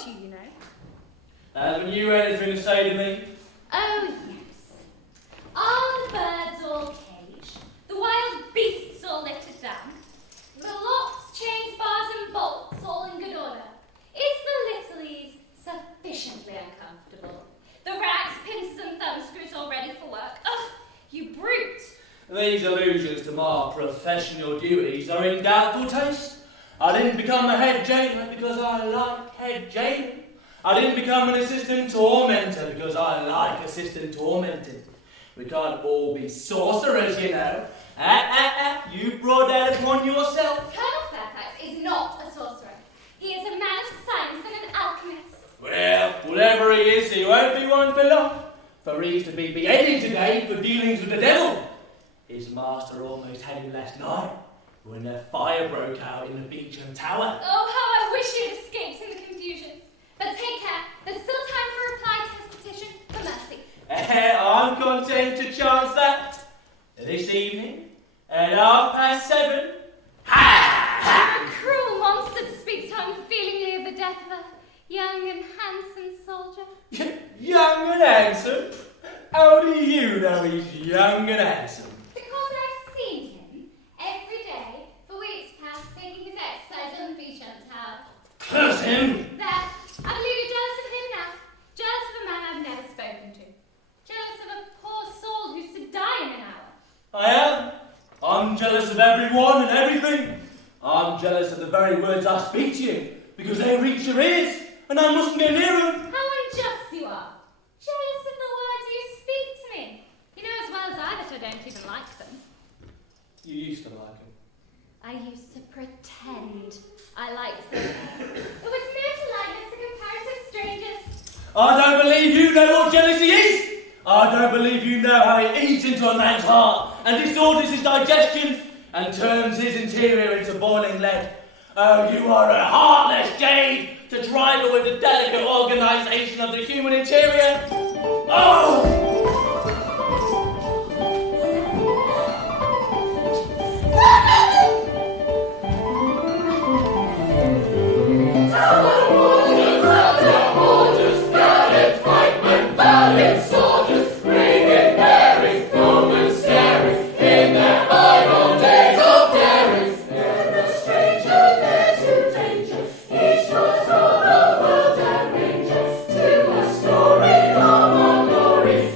got you, you know. Haven't you anything to say to me? Oh, yes. Are the birds all caged? The wild beasts all littered down? The locks, chains, bars and bolts all in good order? Is the little ease sufficiently uncomfortable? The racks, pincers and thumbscrews all ready for work? Ugh, you brute! These allusions to my professional duties are in doubtful taste. I didn't become a head jailer because I like head jailing. I didn't become an assistant tormentor because I like assistant tormenting. We can't all be sorcerers, you know. You brought that upon yourself. Colonel Fairfax is not a sorcerer. He is a man of science and an alchemist. Well, whatever he is, he won't be one for long. For he's to be beheaded today for dealings with the devil. His master almost had him last night when the fire broke out in the Beecham Tower. Oh, how I wish you'd escaped in the confusion. But take care, there's still time for a reply to his petition for mercy. I'm content to chance that. This evening, at 7:30. Ha! You're a cruel monster to speak so unfeelingly of the death of a young and handsome soldier. Young and handsome? How do you know he's young and handsome? Because I've seen him every day for weeks past taking his exercise on the Beecham Tower. Curse him! There, I believe you're jealous of him now. Jealous of a man I've never spoken to. Jealous of a poor soul who's to die in an hour. I am. I'm jealous of everyone and everything. I'm jealous of the very words I speak to you, because they reach your ears, and I mustn't get near them. How unjust you are. Jealous of the words you speak to me. You know as well as I that I don't even like them. You used to like them. I used to pretend I liked them. It was mere politeness to comparative strangers. I don't believe you know what jealousy is. I don't believe you know how it eats into a man's heart and disorders his digestion and turns his interior into boiling lead. Oh, you are a heartless jade to trifle with the delicate organisation of the human interior. Oh! Story of our glory.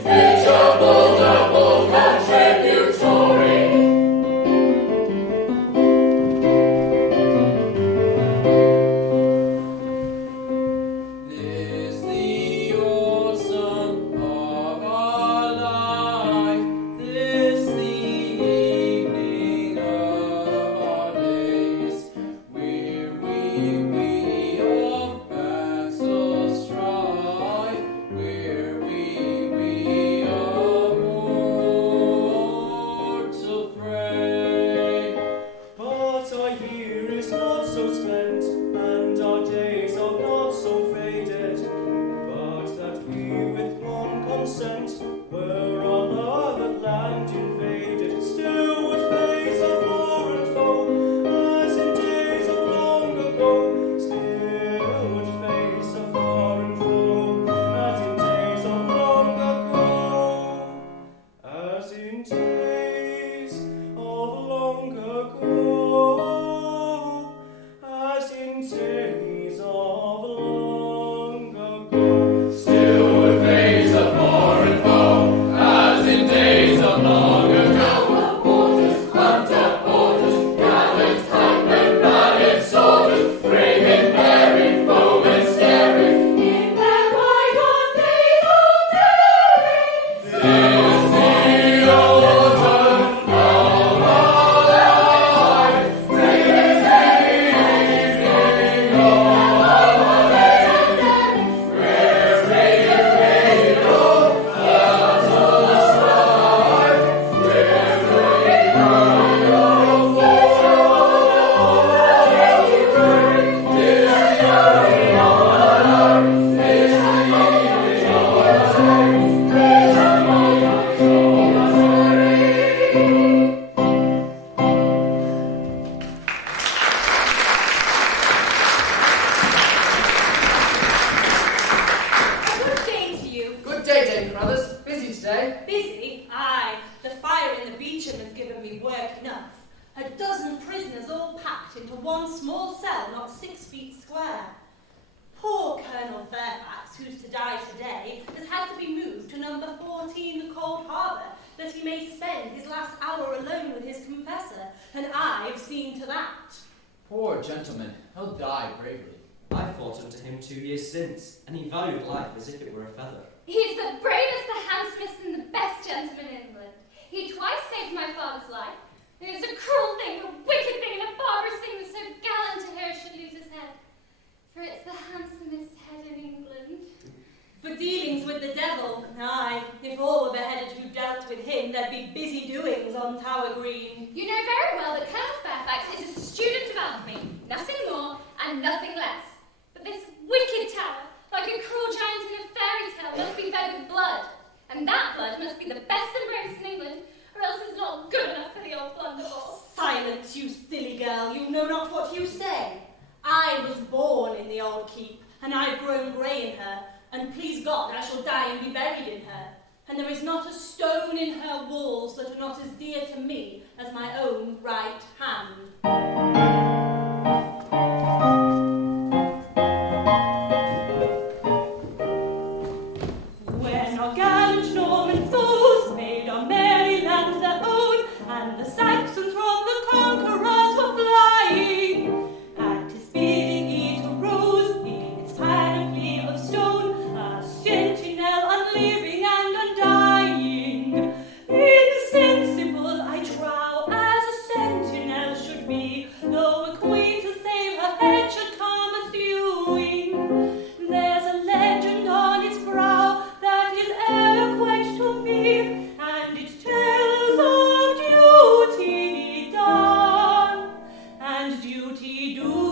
say? Busy? Aye. The fire in the Beecham has given me work enough. A dozen prisoners all packed into one small cell not 6 feet square. Poor Colonel Fairfax, who's to die today, has had to be moved to number 14 the Cold Harbour, that he may spend his last hour alone with his confessor, and I've seen to that. Poor gentleman, he'll die bravely. I fought unto him 2 years since, and he valued life as if it were a feather. He's the bravest, the handsomest, and the best gentleman in England. He twice saved my father's life. It was a cruel thing, a wicked thing, and a barbarous thing that so gallant a hero should lose his head. For it's the handsomest head in England. For dealings with the devil, aye, if all were beheaded who dealt with him, there'd be busy doings on Tower Green. You know very well that Colonel Fairfax is a student of alchemy, nothing more and nothing less. But this wicked tower, like a cruel giant in a fairy tale, must be fed with blood. And that blood must be the best and bravest in England, or else it's not good enough for the old blunderbuss. Silence, you silly girl, you know not what you say. I was born in the old keep, and I've grown grey in her, and please God I shall die and be buried in her. And there is not a stone in her walls that are not as dear to me as my own right hand. When our gallant Norman foes made our merry land their own, and the Saxons from the conquerors were flying, at his bidding it arose in its panoply of stone, a sentinel unliving and undying, insensible I trow as a sentinel should be, though a queen to save her head should come a-stewing. There's a legend on its brow that is eloquent to me, and it tells of duty done and duty doing.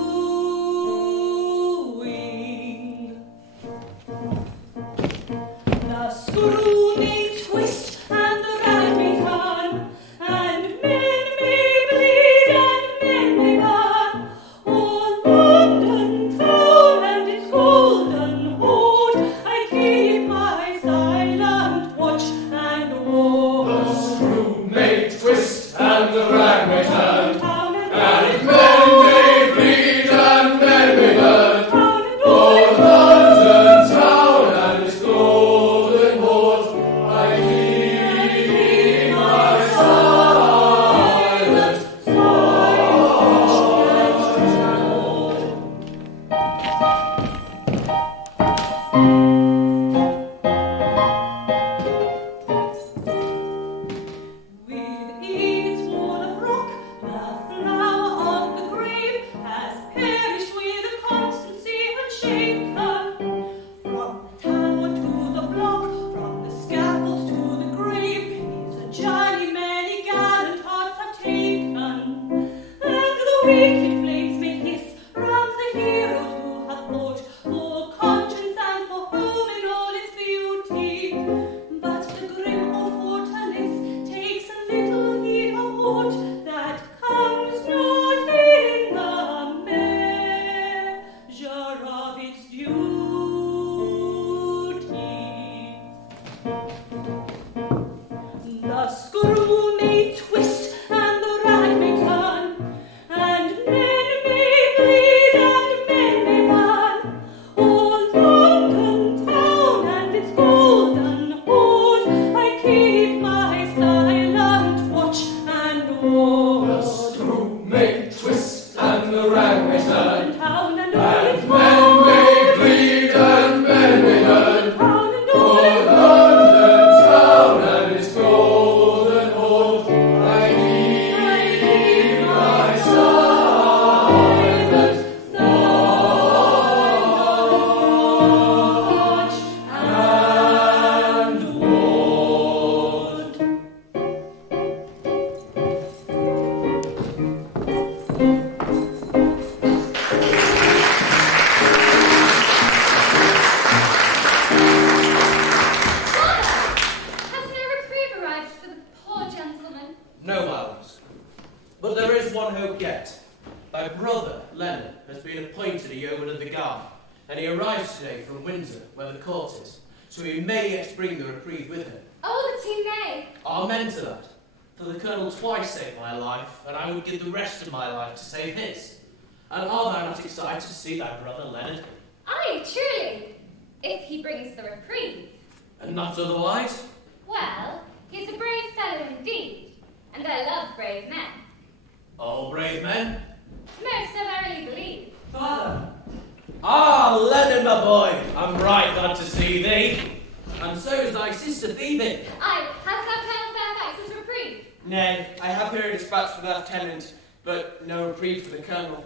The screw may twist and the rag may turn, and men may bleed and men may burn. O'er London town and its golden hoard I keep my silent watch and ward. The screw may twist and the rag may turn, Town and and men may bleed and men may burn. town and O'er London town and its golden hoard, I keep my silent Within its wall of rock, the flower of the grave has perished with a constancy unshaken. From the tower to the block, from the scaffold to the grave, is a journey many gallant hearts have taken. And the wicked flames may hiss round the heroes who have fought for conscience and for home in all its beauty. But the grim old fortalice takes a little heed of aught that comes not in the measure of its duty. The screw may twist and the rag may turn, and men may bleed and men may burn. O'er London town and its golden hoard I keep my silent watch and ward. The screw may twist and the rag may turn, Town and all and its men may bleed and men may burn. town and all O'er its London town and its golden hoard, I keep my silent watch and ward. Has no reprieve arrived for the poor gentleman? No violence. But there is one hope yet. Thy brother, Leonard, has been appointed a yeoman of the guard, and he arrives today from Windsor, where the court is. so he may yet bring the reprieve with him. Oh, that he may. Amen to that. For the Colonel twice saved my life, and I would give the rest of my life to save his. And are thou not excited to see thy brother Leonard? Aye, truly, if he brings the reprieve. And not otherwise? Well, he's a brave fellow indeed, and I love brave men. All brave men? Most I verily believe. Father! Ah, Leonard, my boy, I'm right glad to see thee. And so is thy sister Phoebe. Aye, hast thou Colonel Fairfax's reprieve? Nay, I have here a dispatch for the lieutenant, but no reprieve for the colonel.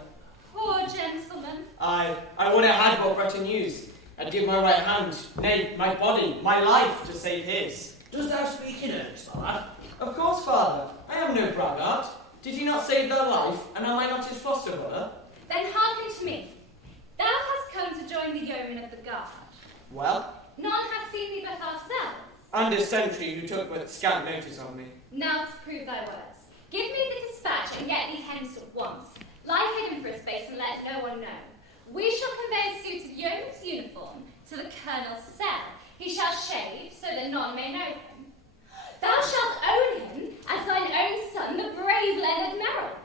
Poor gentleman. I would have had what better news. I'd give my right hand, nay, my body, my life, to save his. Dost thou speak in earnest, my lad? Of course, father. I am no braggart. Did he not save their life, and am I not his foster brother? Then hearken to me. Thou hast come to join the yeoman of the guard. Well, None hath seen thee but ourselves. and a sentry who took but scant notice of me. Now to prove thy words. Give me the dispatch and get thee hence at once. Lie hidden for a space and let no one know. We shall convey a suit of yeoman's uniform to the colonel's cell. He shall shave so that none may know him. Thou shalt own him as thine own son, the brave Leonard Merrill.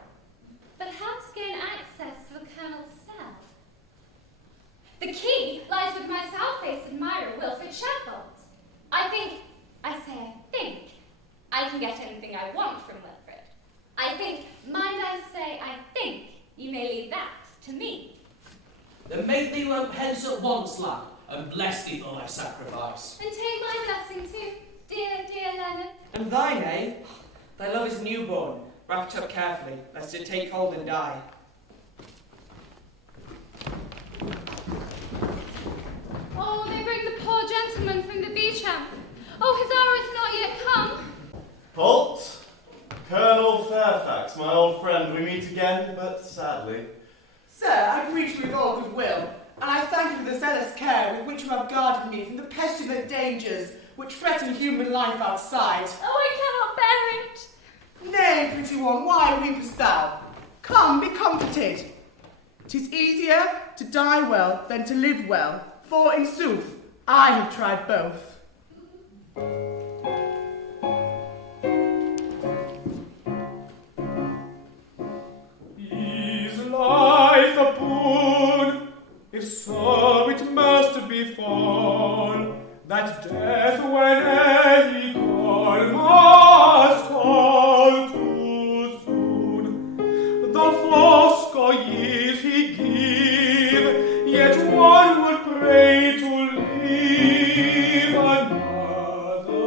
But how to gain access to the colonel's cell? The key lies with my south-faced admirer, Wilfred Shadbolt. I think, I can get anything I want from Wilfred. I think, mind I say, I think you may leave that to me. Then make thee rope hence at once, lad, and bless thee for thy sacrifice. And take my blessing too, dear, dear Leonard. And thine, eh? Thy love is newborn, wrapped up carefully, lest it take hold and die. Oh, they bring the poor gentleman from the Beauchamp. Oh, his hour is not yet come. Halt! Colonel Fairfax, my old friend, we meet again, but sadly. Sir, I greet you with all goodwill, and I thank you for the zealous care with which you have guarded me from the pestilent dangers which threaten human life outside. Oh, I cannot bear it. Nay, pretty one, why weepest thou? Come, be comforted. 'Tis easier to die well than to live well, for in sooth, I have tried both. Is life a boon? If so, it must be found that death, when he call, must call too soon. The fourscore years he give, yet one would pray to live another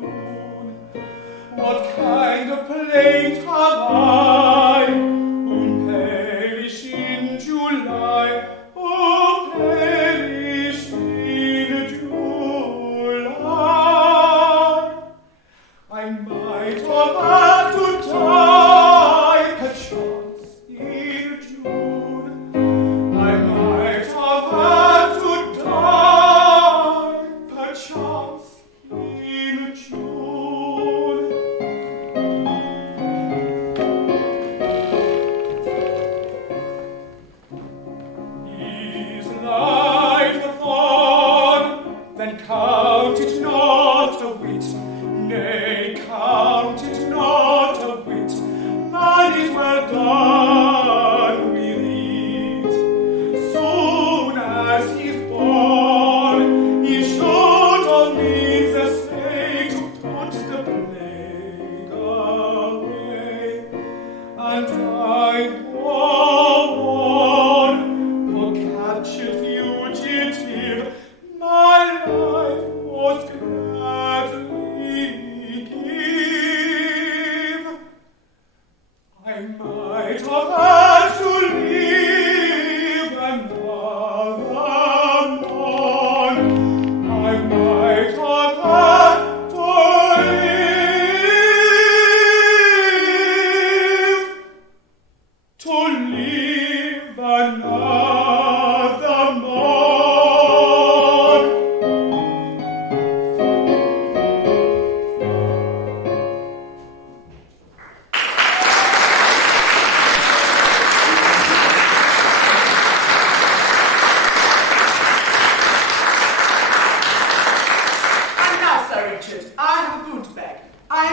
noon. What kind of plaint have I, who perish in July, who perish in July?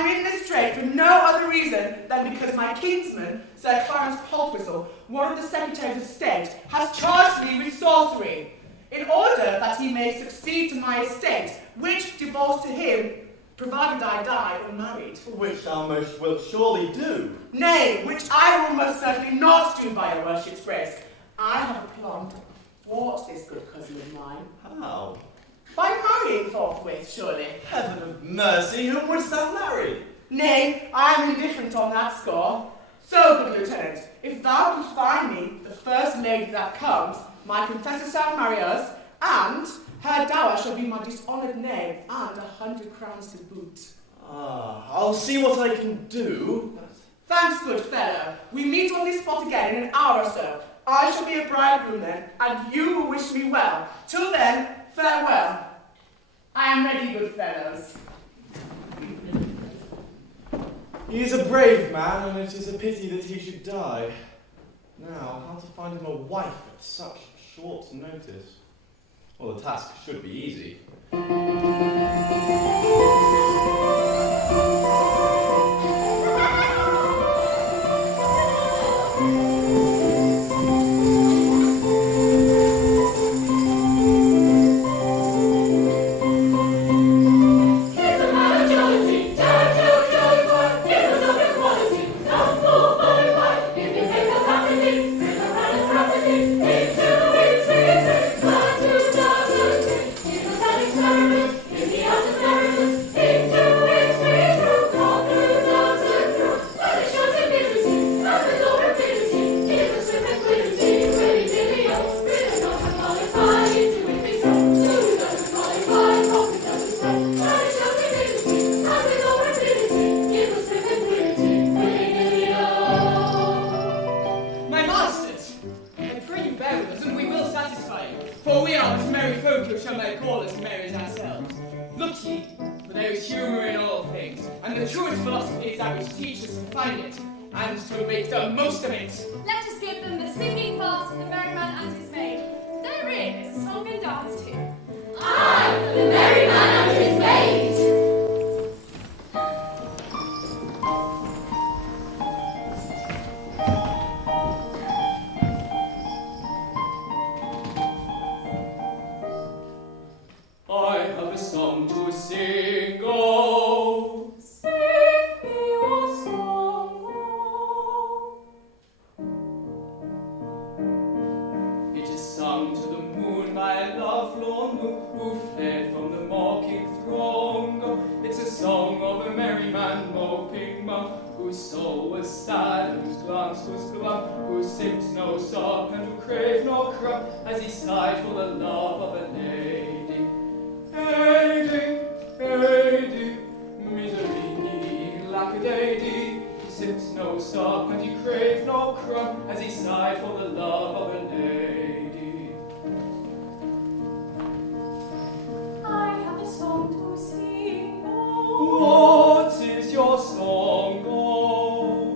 I'm in this strait for no other reason than because my kinsman, Sir Clarence Poltwhistle, one of the Secretaries of State, has charged me with sorcery, in order that he may succeed to my estate, which devolves to him, provided I die unmarried. Which thou most wilt surely do. Nay, which I will most certainly not do by your worship's grace. I have a plan to thwart this good cousin of mine. How? By marrying forthwith, surely. Heaven of mercy, whom wouldst thou marry? Nay, I am indifferent on that score. So, good lieutenant, if thou canst find me the first lady that comes, my confessor shall marry us, and her dower shall be my dishonoured name, and 100 crowns to boot. I'll see what I can do. Thanks, good fellow. We meet on this spot again in an hour or so. I shall be a bridegroom then, and you will wish me well. Till then, farewell. I am ready, good fellows. He is a brave man, and it is a pity that he should die. Now, how to find him a wife at such short notice? Well, the task should be easy. Let us give them the singing part of the merry man and his maid. Therein is a song and dance too. I, the merry man and his maid. I have a song to sing, oh. Sing me your song, It is sung to the moon by love-lorn moon, who fled from the mocking throng. Oh, it's a song of a merry man moping mum, whose soul was sad and whose glance was glum, who sipped no sop and who craved no crumb, as he sighed for the love of a lady. Lady, lady, misery me, lack-a-day-dee. He sipped no sop and he craved no crumb, as he sighed for the love of a lady. I have a song to sing, What is your song, oh?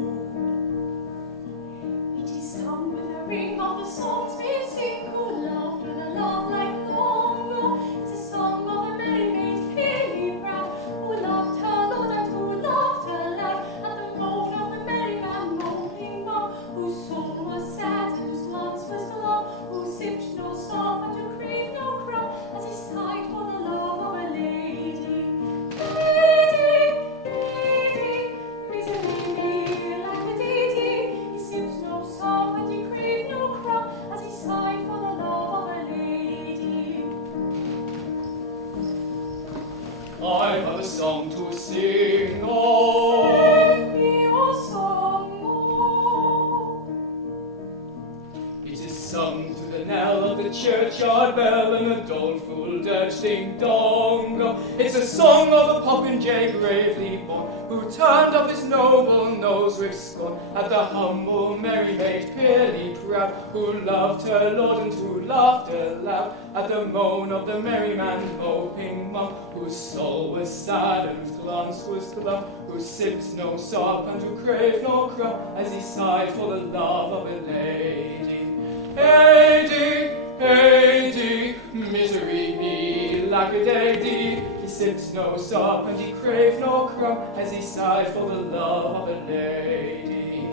It is sung with a ring of the songs we sing, who loved with a love like long. It's a song of a merry maid, clearly proud, who loved her lord and who loved her lad, at the moan of the merry man moping mum, whose soul was sad and whose glance was glum, who sipped no sop and who craved no crumb, as he sighed for the love of a lady. Lady, lady, misery me, lack-a-day-dee. He sipped no sop and he craved no crumb, as he sighed for the love of a lady. I have a song to sing, oh. Sing me your song, oh. It is sung to the knell of the churchyard bell and the doleful dirge ding-dong. Oh, it's a song of a popinjay bravely born, who turned up his noble nose with scorn at the humble merry maid peerly proud, who loved her lord and who laughed aloud at the moan of the merry man moping mum, whose soul was sad and whose glance was glum, who sipped no sop and who craved no crumb, as he sighed for the love of a lady. Lady, lady, misery me, lack-a-day-dee. He sipped no sop and he craved no crop as he sighed for the love of a lady.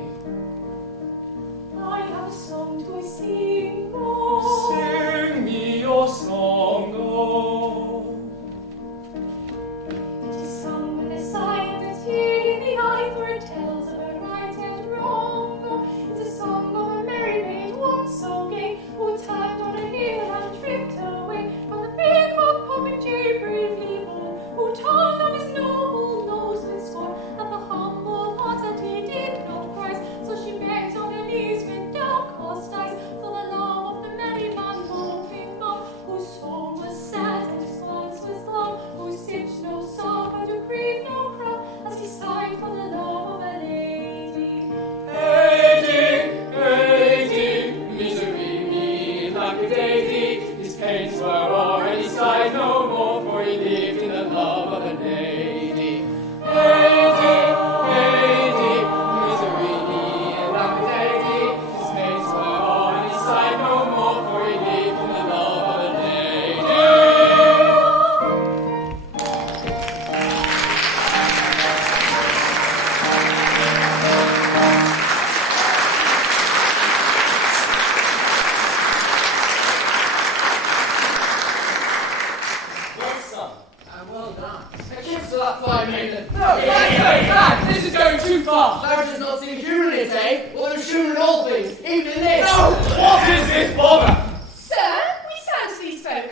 I have a song to sing, oh. Sing me your song, oh. It is sung with a sigh and a tear in the eye, for it tells of a right and wrong. Oh, it's a song of a merry maid, once so gay, who turned on a hill and tripped away from the big hog popinjay bravely born, who turned on his noble nose with scorn at the humble heart that he did not prize. So she begged on her knees with downcast eyes for the love of the merry man moping on, whose soul was sad and his glance was long, who sipped no sop and who craved no crop as he sighed for the love of a lady. Lady, misery me, lack-a-day-dee. His pains were o'er and he sighed no more, for he lived in the love of a lady. Lady, misery me, lack-a-day-dee. His pains were o'er and he sighed no more, for he lived in the love of a lady. Well sung. Well done. Give to that fine maiden. No, Dad, this is going too far. Thou does not seem human in it, eh? Well, there's human in all things, even in this. What is this bother? Sir, we sent these folk,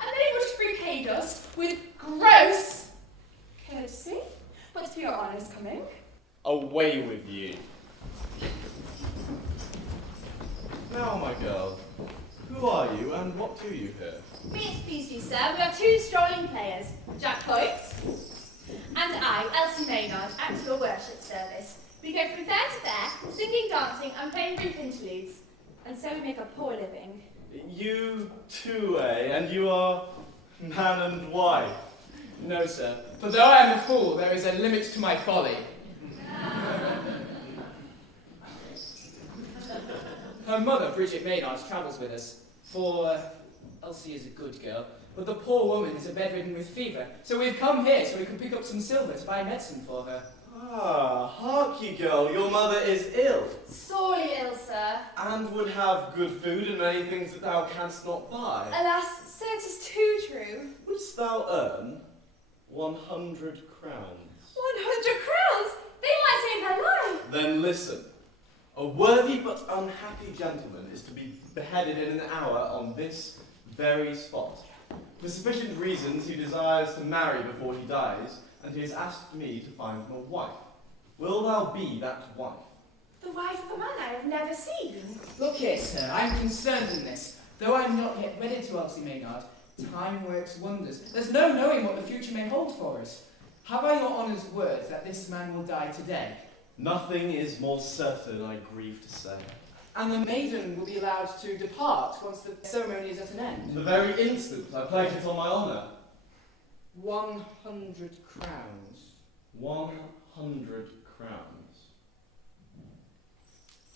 and they would have repaid us with gross courtesy. But for your honour's coming. Away with you. Now, my girl, who are you and what do you here? Be it please you, sir, we are two strolling players, Jack Hoyt and I, Elsie Maynard, at your worship service. We go from fair to fair, singing, dancing, and playing brief interludes, and so we make a poor living. You too, eh? And you are man and wife. No, sir. For though I am a fool, there is a limit to my folly. Her mother, Bridget Maynard, travels with us, for Elsie is a good girl, but the poor woman is bedridden with fever, so we've come here so we can pick up some silver to buy medicine for her. Ah, hark ye, girl, your mother is ill, Sorely ill, sir. and would have good food and many things that thou canst not buy. Alas, so it is too true. Wouldst thou earn 100 crowns? 100 crowns! They might save her life. Then listen. A worthy but unhappy gentleman is to be beheaded in an hour on this very spot. For sufficient reasons he desires to marry before he dies, and he has asked me to find him a wife. Will thou be that wife? The wife of a man I have never seen. Look here, sir, I'm concerned in this. Though I'm not yet wedded to Elsie Maynard, time works wonders. There's no knowing what the future may hold for us. Have I your honour's words that this man will die today? Nothing is more certain, I grieve to say. And the maiden will be allowed to depart once the ceremony is at an end. The very instant I pledge it on my honour. 100 crowns. 100 crowns.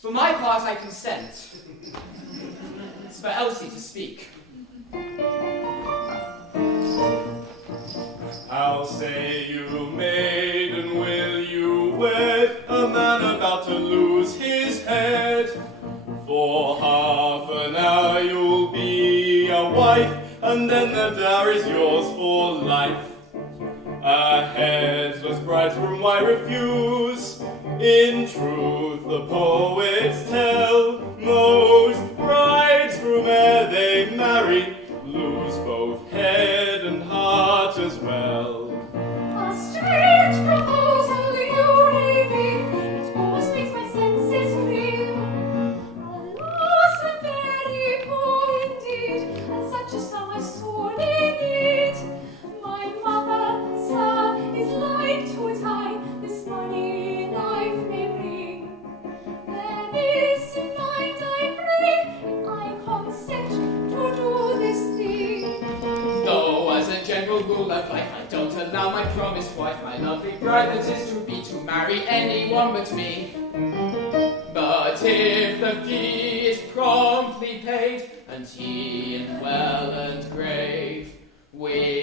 For my part, I consent. It's for Elsie to speak. How say you, maiden, will you wed a man about to lose his head? For half an hour you'll be a wife, and then the dower is yours for life. A headless bridegroom why refuse? In truth the poets tell, most bridegroom ere they marry lose both head and heart as well. A strange proposal, you lady, it almost makes my senses reel. Alas, I'm very poor indeed, and such a sum I sorely need. My mother, sir, is like to die, this money life may bring. Then is in mind, I pray, if I consent to do this thing. Though as a general rule of life I don't allow my promised wife, my lovely bride that is to be, to marry anyone but me. But if the fee is promptly paid, and he in well and grave, we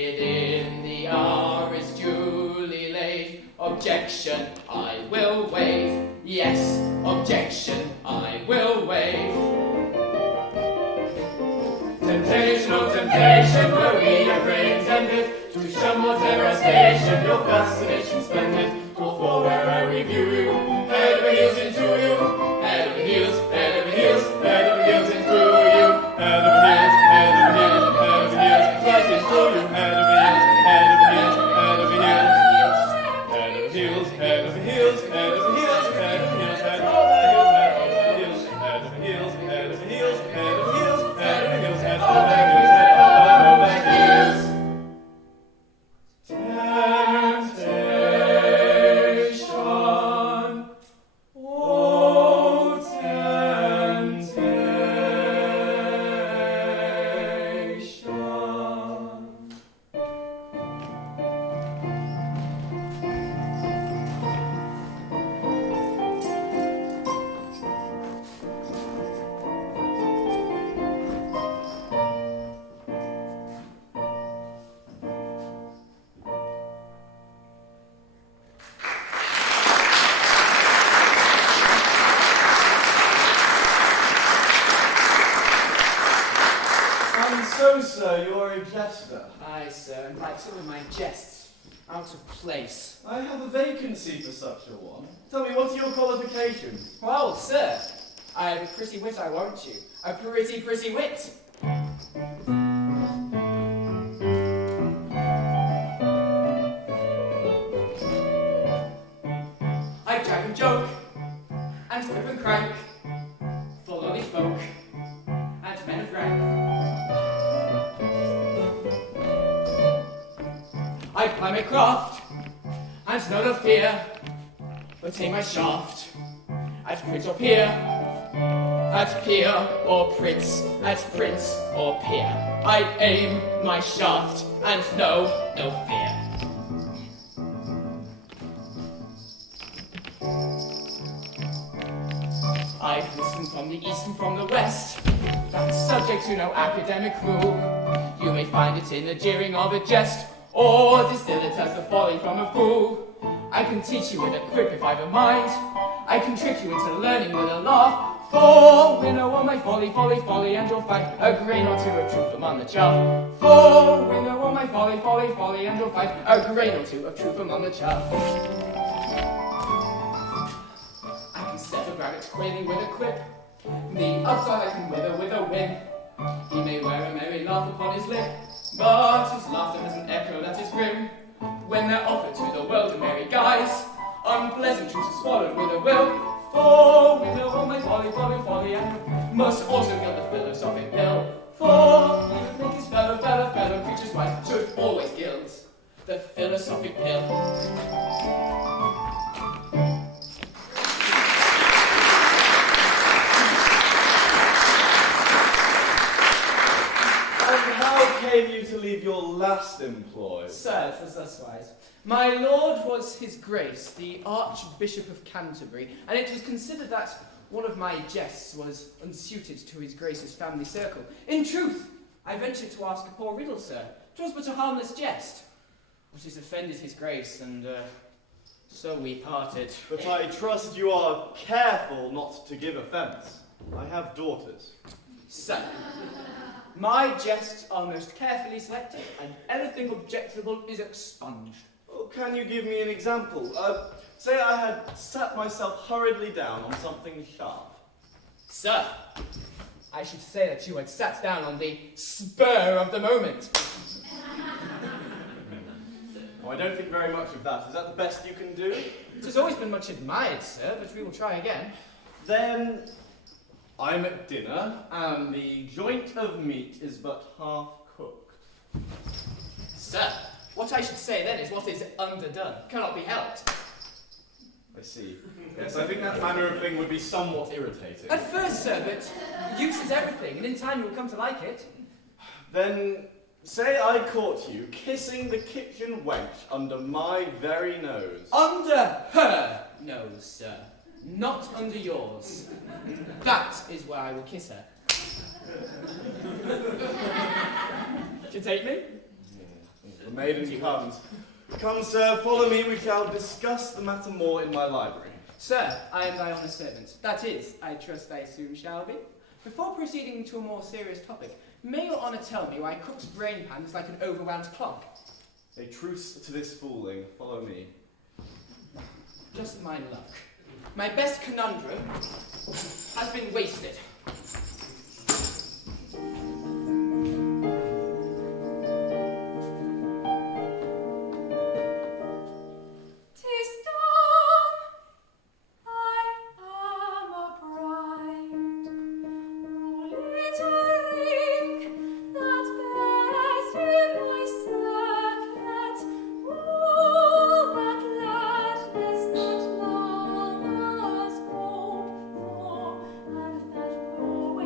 jester. Aye, sir, and like some of my jests, out of place. I have a vacancy for such a one. Tell me, what are your qualifications? Well, sir, I have a pretty wit, I warrant you. A pretty wit. I drag and joke, and whip and crank, full of folk, and men of rank. I ply my craft, and know no fear, but aim my shaft at prince or peer, at peer or prince, at prince or peer. I aim my shaft and know no fear. I've listened from the east and from the west, that's subject to no academic rule. You may find it in the jeering of a jest, or distill it as the folly from a fool. I can teach you with a quip if I've a mind. I can trick you into learning with a laugh. For winnow on my folly, and you'll find a grain or two of truth among the chaff. For winnow on my folly, and you'll find a grain or two of truth among the chaff. I can set a rabbit quailing with a quip. The upside I can wither with a win. He may wear a merry laugh upon his lip, but his laughter has an echo that is grim. When they're offered to the world in merry guise, unpleasant truths are swallowed with a will. For we know all my folly, and must also gild the philosophic pill. For he would make his fellow creatures wise, should always gild the philosophic pill. How came you to leave your last employ? Sir, 'twas thus wise. My lord was his grace, the Archbishop of Canterbury, and it was considered that one of my jests was unsuited to his grace's family circle. In truth, I ventured to ask a poor riddle, sir. 'Twas but a harmless jest, but it offended his grace, and so we parted. But I trust you are careful not to give offence. I have daughters. Sir, my jests are most carefully selected, and anything objectionable is expunged. Well, can you give me an example? Say I had sat myself hurriedly down on something sharp. Sir, I should say that you had sat down on the spur of the moment. Oh, I don't think very much of that. Is that the best you can do? It has always been much admired, sir, but we will try again. Then I'm at dinner, and the joint of meat is but half cooked. Sir, what I should say then is what is underdone cannot be helped. I see. Yes, I think that manner of thing would be somewhat irritating. At first, sir, but use is everything, and in time you will come to like it. Then say I caught you kissing the kitchen wench under my very nose. Under her nose, sir, not under yours. That is where I will kiss her. Do you take me? The maiden comes. Come, sir, follow me. We shall discuss the matter more in my library. Sir, I am thy honest servant. That is, I trust I soon shall be. Before proceeding to a more serious topic, may your honour tell me why cook's brain pan is like an overwound clock? A truce to this fooling. Follow me. Just my luck. My best conundrum has been wasted. Oh,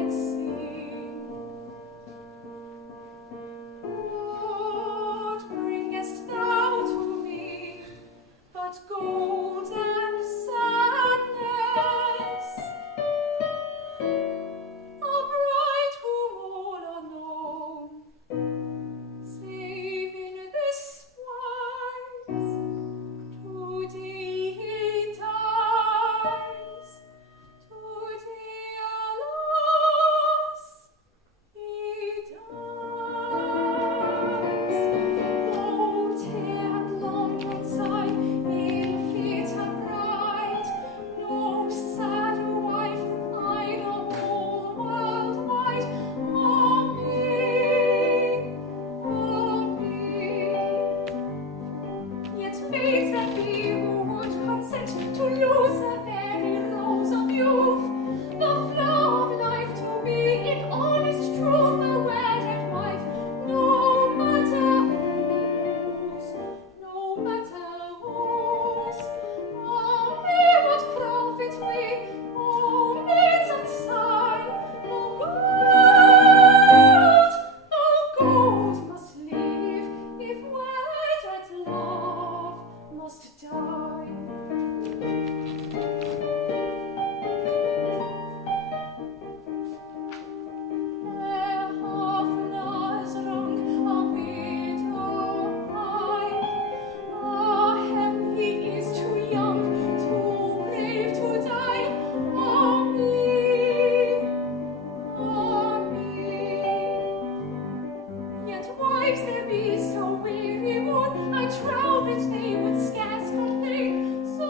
wives there be so weary would, I trow that they would scarce complain, so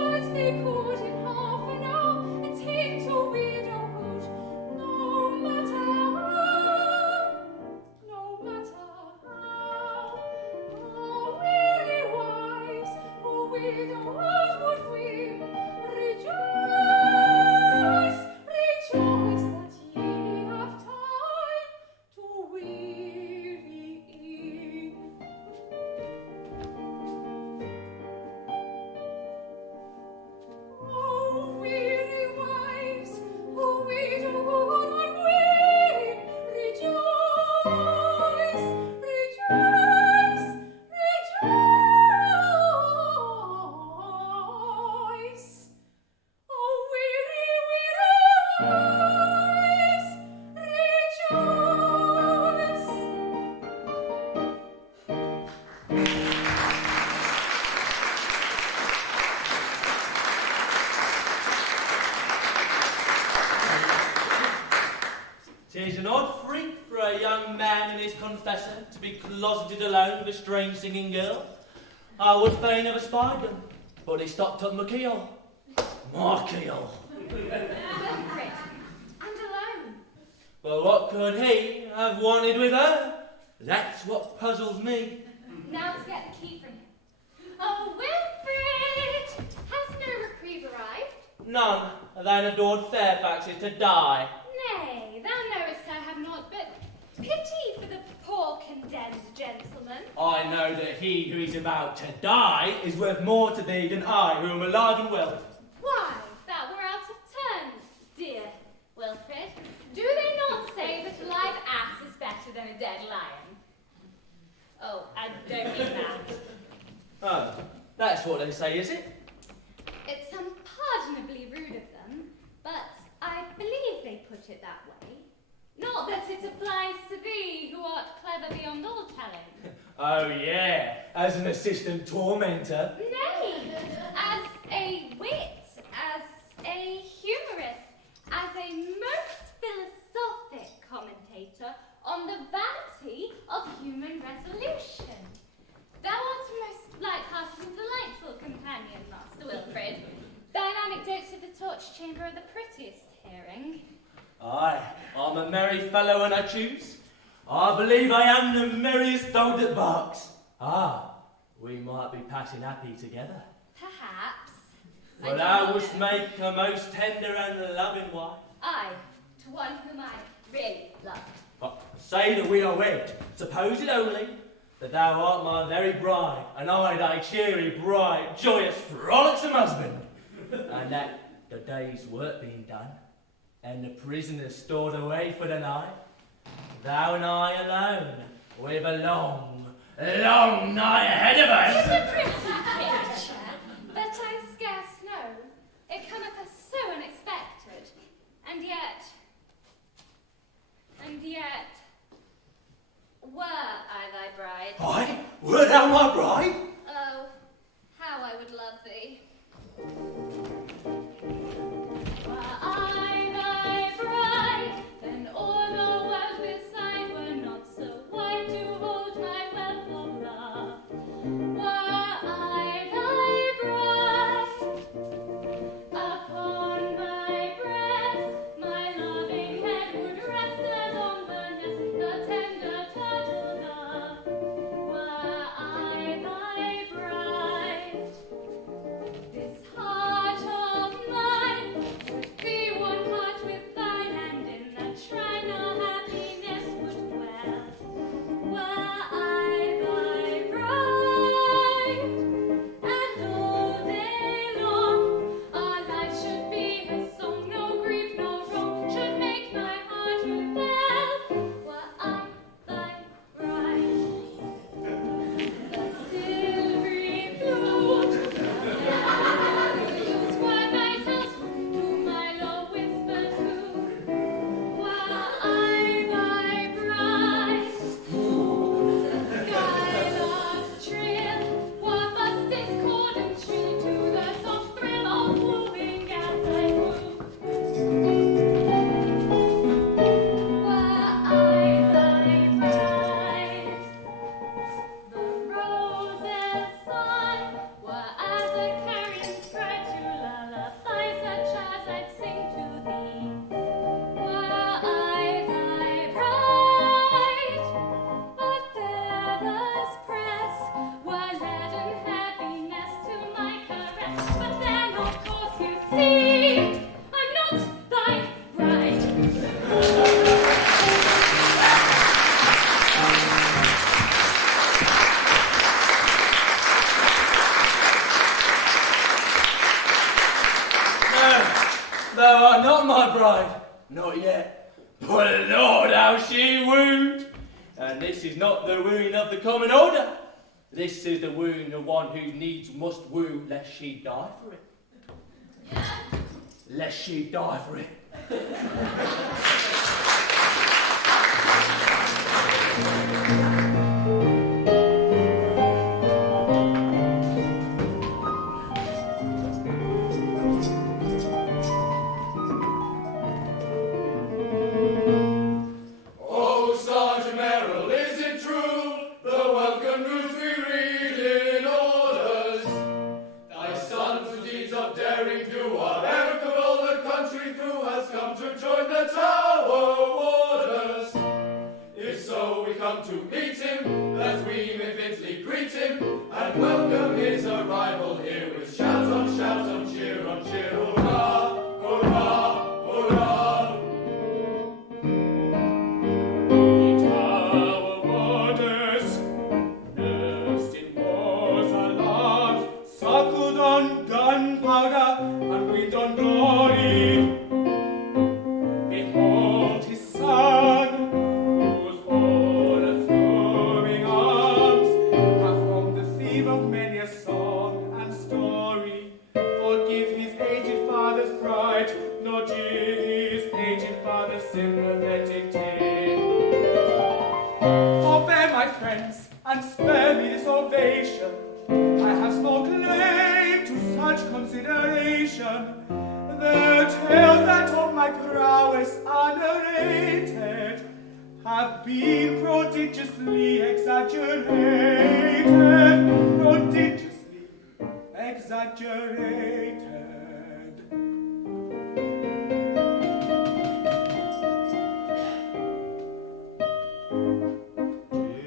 that they could in half an hour attain to widowhood. No matter how, no matter how, oh weary wives, oh widowhood would we rejoice, rejoice that ye have time to weary. Oh weary wives, oh widowhood would we rejoice, rejoice, rejoice. Oh weary, weary wives, rejoice. Tis an odd freak for a young man and his confessor to be closeted alone with a strange singing girl. I would fain have espied them, but he stopped at my keel. My keel. Wilfred, and alone. But what could he have wanted with her? That's what puzzles me. Now to get the key from him. Oh, Wilfred! Has no reprieve arrived? None. Thine adored Fairfax is to die. Nay, thou knowest I have not but pity for the poor condemned gentleman. I know that he who is about to die is worth more to thee than I who am alive and well. Why, that were out of turn, dear Wilfred. Do they not say that a live ass is better than a dead lion? Oh, I don't mean that. Oh, that's what they say, is it? It's unpardonably rude of them, but I believe they put it that way. Not that it applies to thee, who art clever beyond all telling. Oh, yeah, as an assistant tormentor. Nay, as a wit, as a humorist, as a most philosophic commentator on the vanity of human resolution. Thou art a most light-hearted and delightful companion, Master Wilfred. Thine anecdotes of the torch chamber are the prettiest hearing. Aye, I'm a merry fellow when I choose. I believe I am the merriest dog that barks. Ah, we might be passing happy together. Perhaps. For thou wouldst make a most tender and loving wife. Aye, to one whom I really love. But say that we are wed, suppose it only that thou art my very bride, and I thy cheery, bright, joyous, frolicsome husband, and that the day's work being done, and the prisoners stored away for the night, thou and I alone, with a long, long night ahead of us. 'Tis a pretty picture, but I scarce know. It cometh us so unexpected, and yet, were I thy bride? Aye, wert thou my bride? Oh, how I would love thee. Were I thy bride, then all the world beside were not so white to hold my wealth of love. Were I thy bride, upon my breast my loving head would rest as on the nest the tender turtle dove. Were I thy bride? Not yet. But Lord, how she wooed! And this is not the wooing of the common order. This is the wooing of one who needs must woo, lest she die for it. Lest she die for it. Oh, Sergeant Merrill, is it true? The welcome news we read in orders. Thy sons with deeds of daring do are irritable. The country through has come to join the Tower Warders. If so, we come to meet him, that we may fitly greet him, and welcome his arrival here with shout on, cheer on, cheer, hurrah, hurrah, hurrah. The Tower Warders, nursed in war's alarms, suckled on gunpowder and wind on glory. Behold his son, whose whole affluing arms have formed the theme of many a song and story. Forgive his aged father's pride, nor jeer his aged father's sympathetic tale. Forbear, my friends, and spare me this ovation. I have small claim to such consideration. The tales that of my prowess are narrated have been prodigiously exaggerated. Prodigiously exaggerated.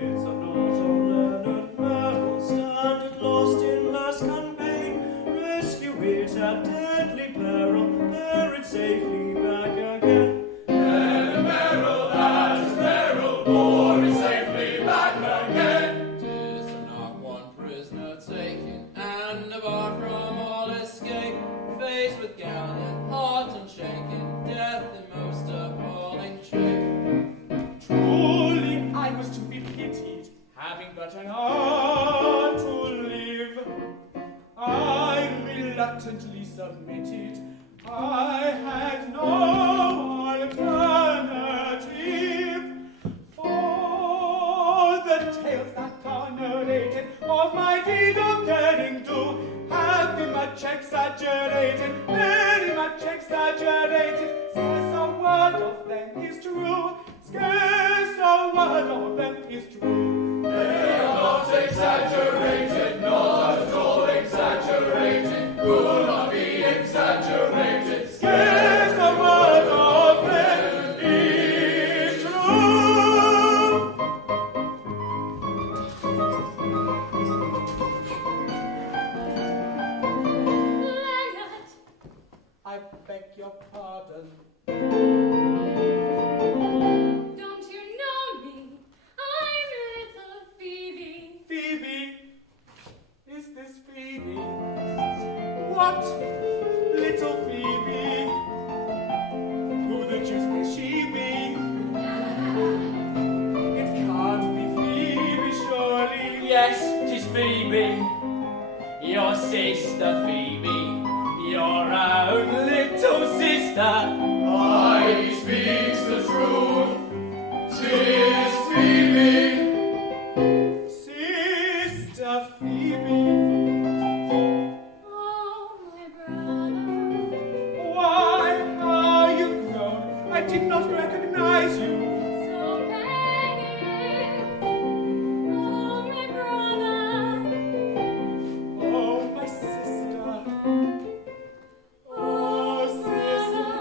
It's a note of Leonard Merrill, stranded, lost in last campaign. Rescue it at deadly peril, bear it safely back again. And Merrill, as Merrill, bore it safely back again. 'Tis not one prisoner taken, and debarred from all escape. Faced with gallant heart unshaken, death in most appalling shape. Truly I was to be pitied, having but an hour to live. I reluctantly submitted. I had no alternative. For the tales that are narrated of my deed of daring do have been much exaggerated, very much exaggerated. Scarce a word of them is true. Scarce a word of them is true. They are not exaggerated, not at all exaggerated, could not be exaggerated. Scarce a word of them is true. Leonard, I beg your pardon. don't you know me? I'm little Phoebe. Phoebe, is this Phoebe? What? Little Phoebe? Who the deuce may she be? It can't be Phoebe, surely. Yes, 'tis Phoebe, your sister Phoebe, your own little sister. Aye, he speaks the truth. 'Tis Phoebe. Sister Phoebe. Oh, my brother. Why, how you've grown. I did not recognize you. So many years. Oh, my brother. Oh, my sister. Oh, sister.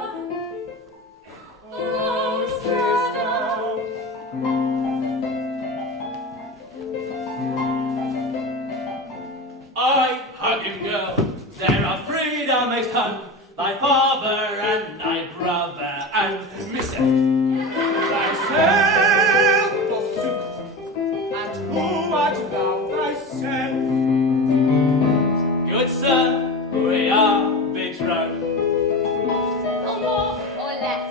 Oh, sister. I hug you, girl. There are three thou mayst hug, thy father and thy brother and Mr. Thyself, forsooth, and who art thou thyself? Good sir, we are betrothed. Oh, more or less.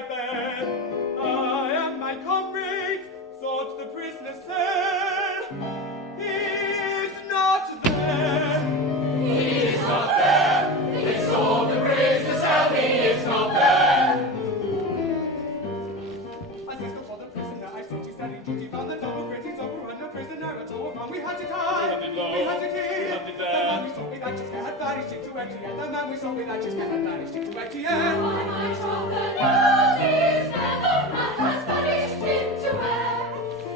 bedside bed. I and my comrades sought the prisoner's cell. He's not there. He's not there. They sought the prisoner's cell. He is not there. I searched for the prisoner. I sought his cell in duty. Found the double gratings overrun. The prisoner at all wrong. We had it high. We had it here. The man we sought without his care had vanished into empty air. The man we sought without his care had vanished into empty air. Why, my troth, the news is that the man has vanished into air.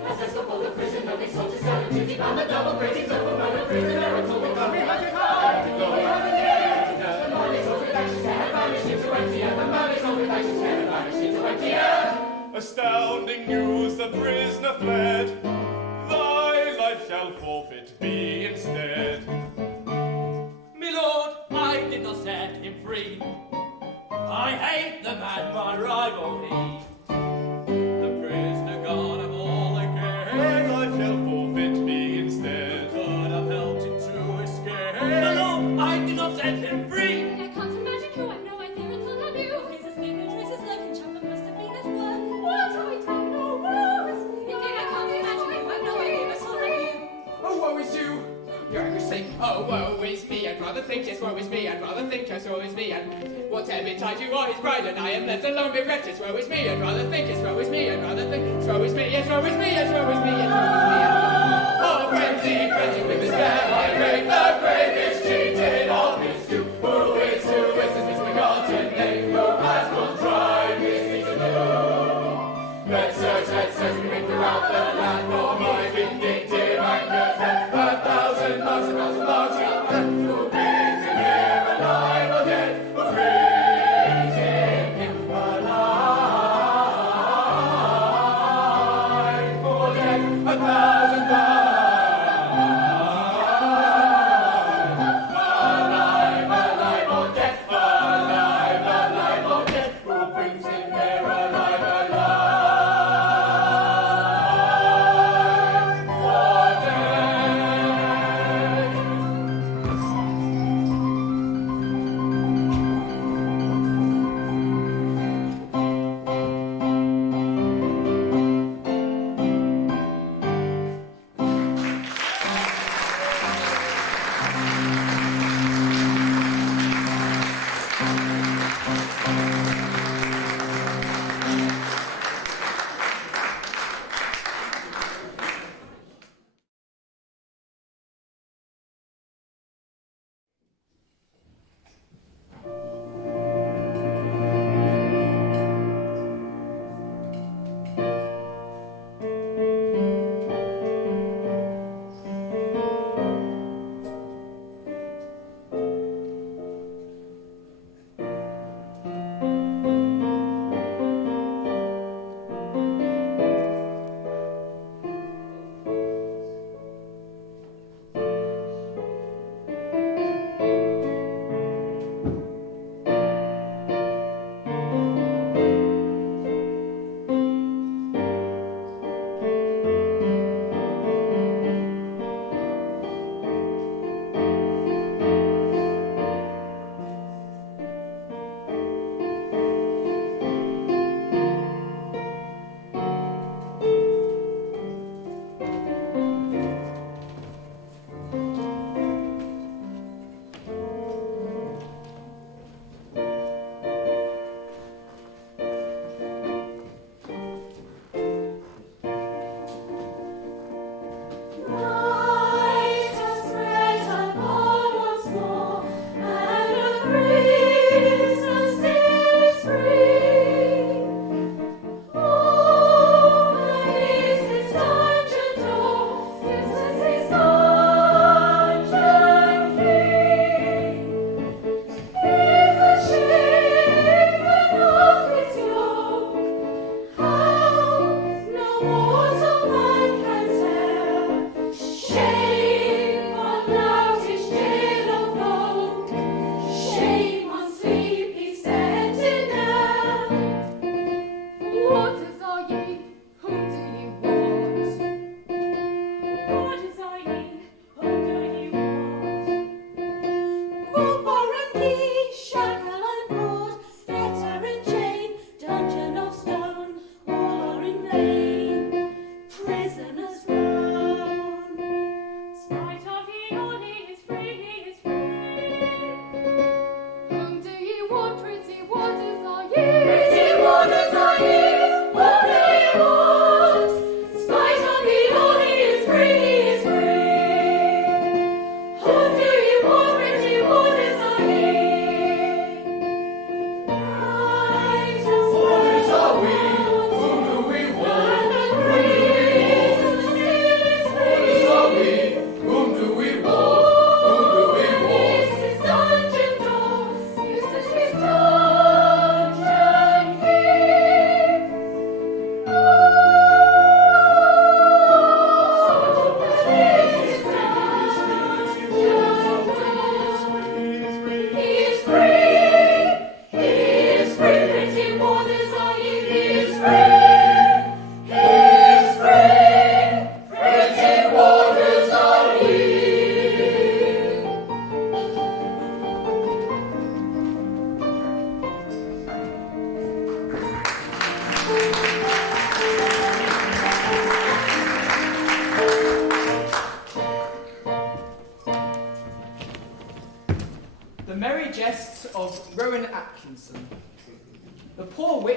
I searched for the prisoner. They sought his cell in duty. Found the double gratings overrun. The prisoner at all wrong. We had it high. We had it here. The man we sought without his care had vanished into empty air. The man we sought without his care had vanished into empty air. Astounding news, the prisoner fled. Thy life shall forfeit be instead. My lord, I did not set him free. I hate the man, my rival he. The prisoner gone of all Thy again. life shall forfeit be instead. Could have helped him to escape. My lord, I did not set him free. I can't imagine who. I've no idea until I knew. His escape and traces lurking. Chapman must have been at work. What I don't know was. Indeed, I can't imagine who. I've no idea until I knew. Oh, woe is you! You're angry, say, oh, woe is me. I'd rather think, yes, woe is me. I'd rather think, yes, woe is me. And whatever betide you are his bride, and I am left alone bereft. Yes, woe is me. I'd rather think, yes, woe is me. I'd rather think, yes, woe is me. Yes, woe is me. Yes, woe is me. Yes, woe is me. Oh, frenzy, frenzy with despair, I rave. The grave is cheated on his due. Who is this misbegotten name? Who has contrived this thing to do? Let's search, we ring throughout the land for my vindictive anger. 1,000 marks, 1,000 marks, who brings him here alive or dead? Who brings him alive or dead? 1,000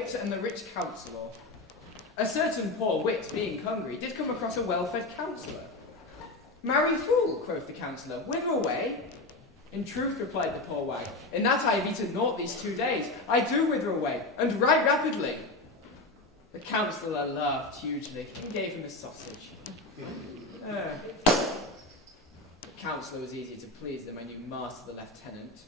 wit and the rich counsellor. A certain poor wit, being hungry, did come across a well-fed counsellor. Marry fool, quoth the counsellor, whither away? In truth, replied the poor wag, in that I have eaten naught these 2 days, I do wither away, and right rapidly. The counsellor laughed hugely and gave him a sausage. The counsellor was easy to please, though my new master, the lieutenant.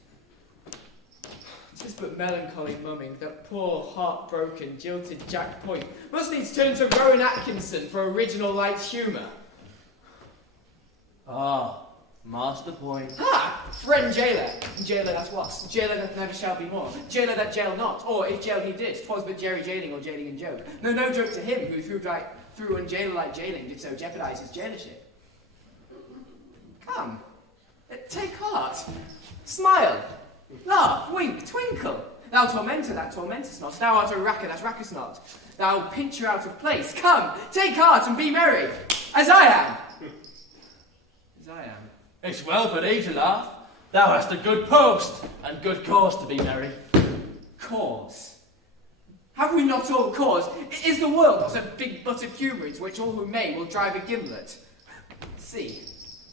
'Tis but melancholy mumming that poor, heartbroken, jilted Jack Point must needs turn to Rowan Atkinson for original light humour. Ah, Master Point. Ah, friend jailer. Jailer that was. Jailer that never shall be more. Jailer that jail not. Or if jail he did, 'twas but Jerry jailing or jailing in joke. No joke to him who through un jailer like jailing did so jeopardize his jailership. Come, take heart. Smile. Laugh, wink, twinkle. Thou tormentor that tormentest not. Thou art a racker that rackest not. Thou pincher out of place. Come, take heart and be merry, as I am. As I am. It's well for thee to laugh. Thou hast a good post, and good cause to be merry. Cause? Have we not all cause? Is the world not a big butt of humour into which all who may will drive a gimlet? See,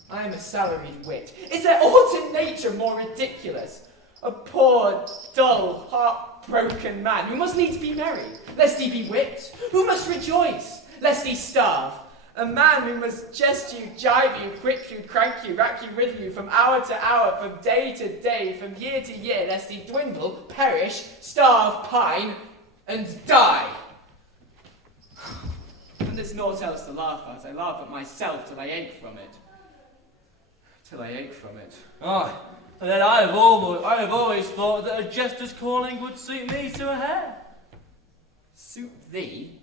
I am a salaried wit. Is there aught in nature more ridiculous? A poor, dull, heartbroken man who must needs be merry, lest he be whipped, who must rejoice, lest he starve. A man who must jest you, jibe you, whip you, crank you, rack you, riddle you, from hour to hour, from day to day, from year to year, lest he dwindle, perish, starve, pine, and die. And there's naught else to laugh at. I laugh at myself till I ache from it. Till I ache from it. Ah, and then I have always thought that a jester's calling would suit me to a hair. Suit thee?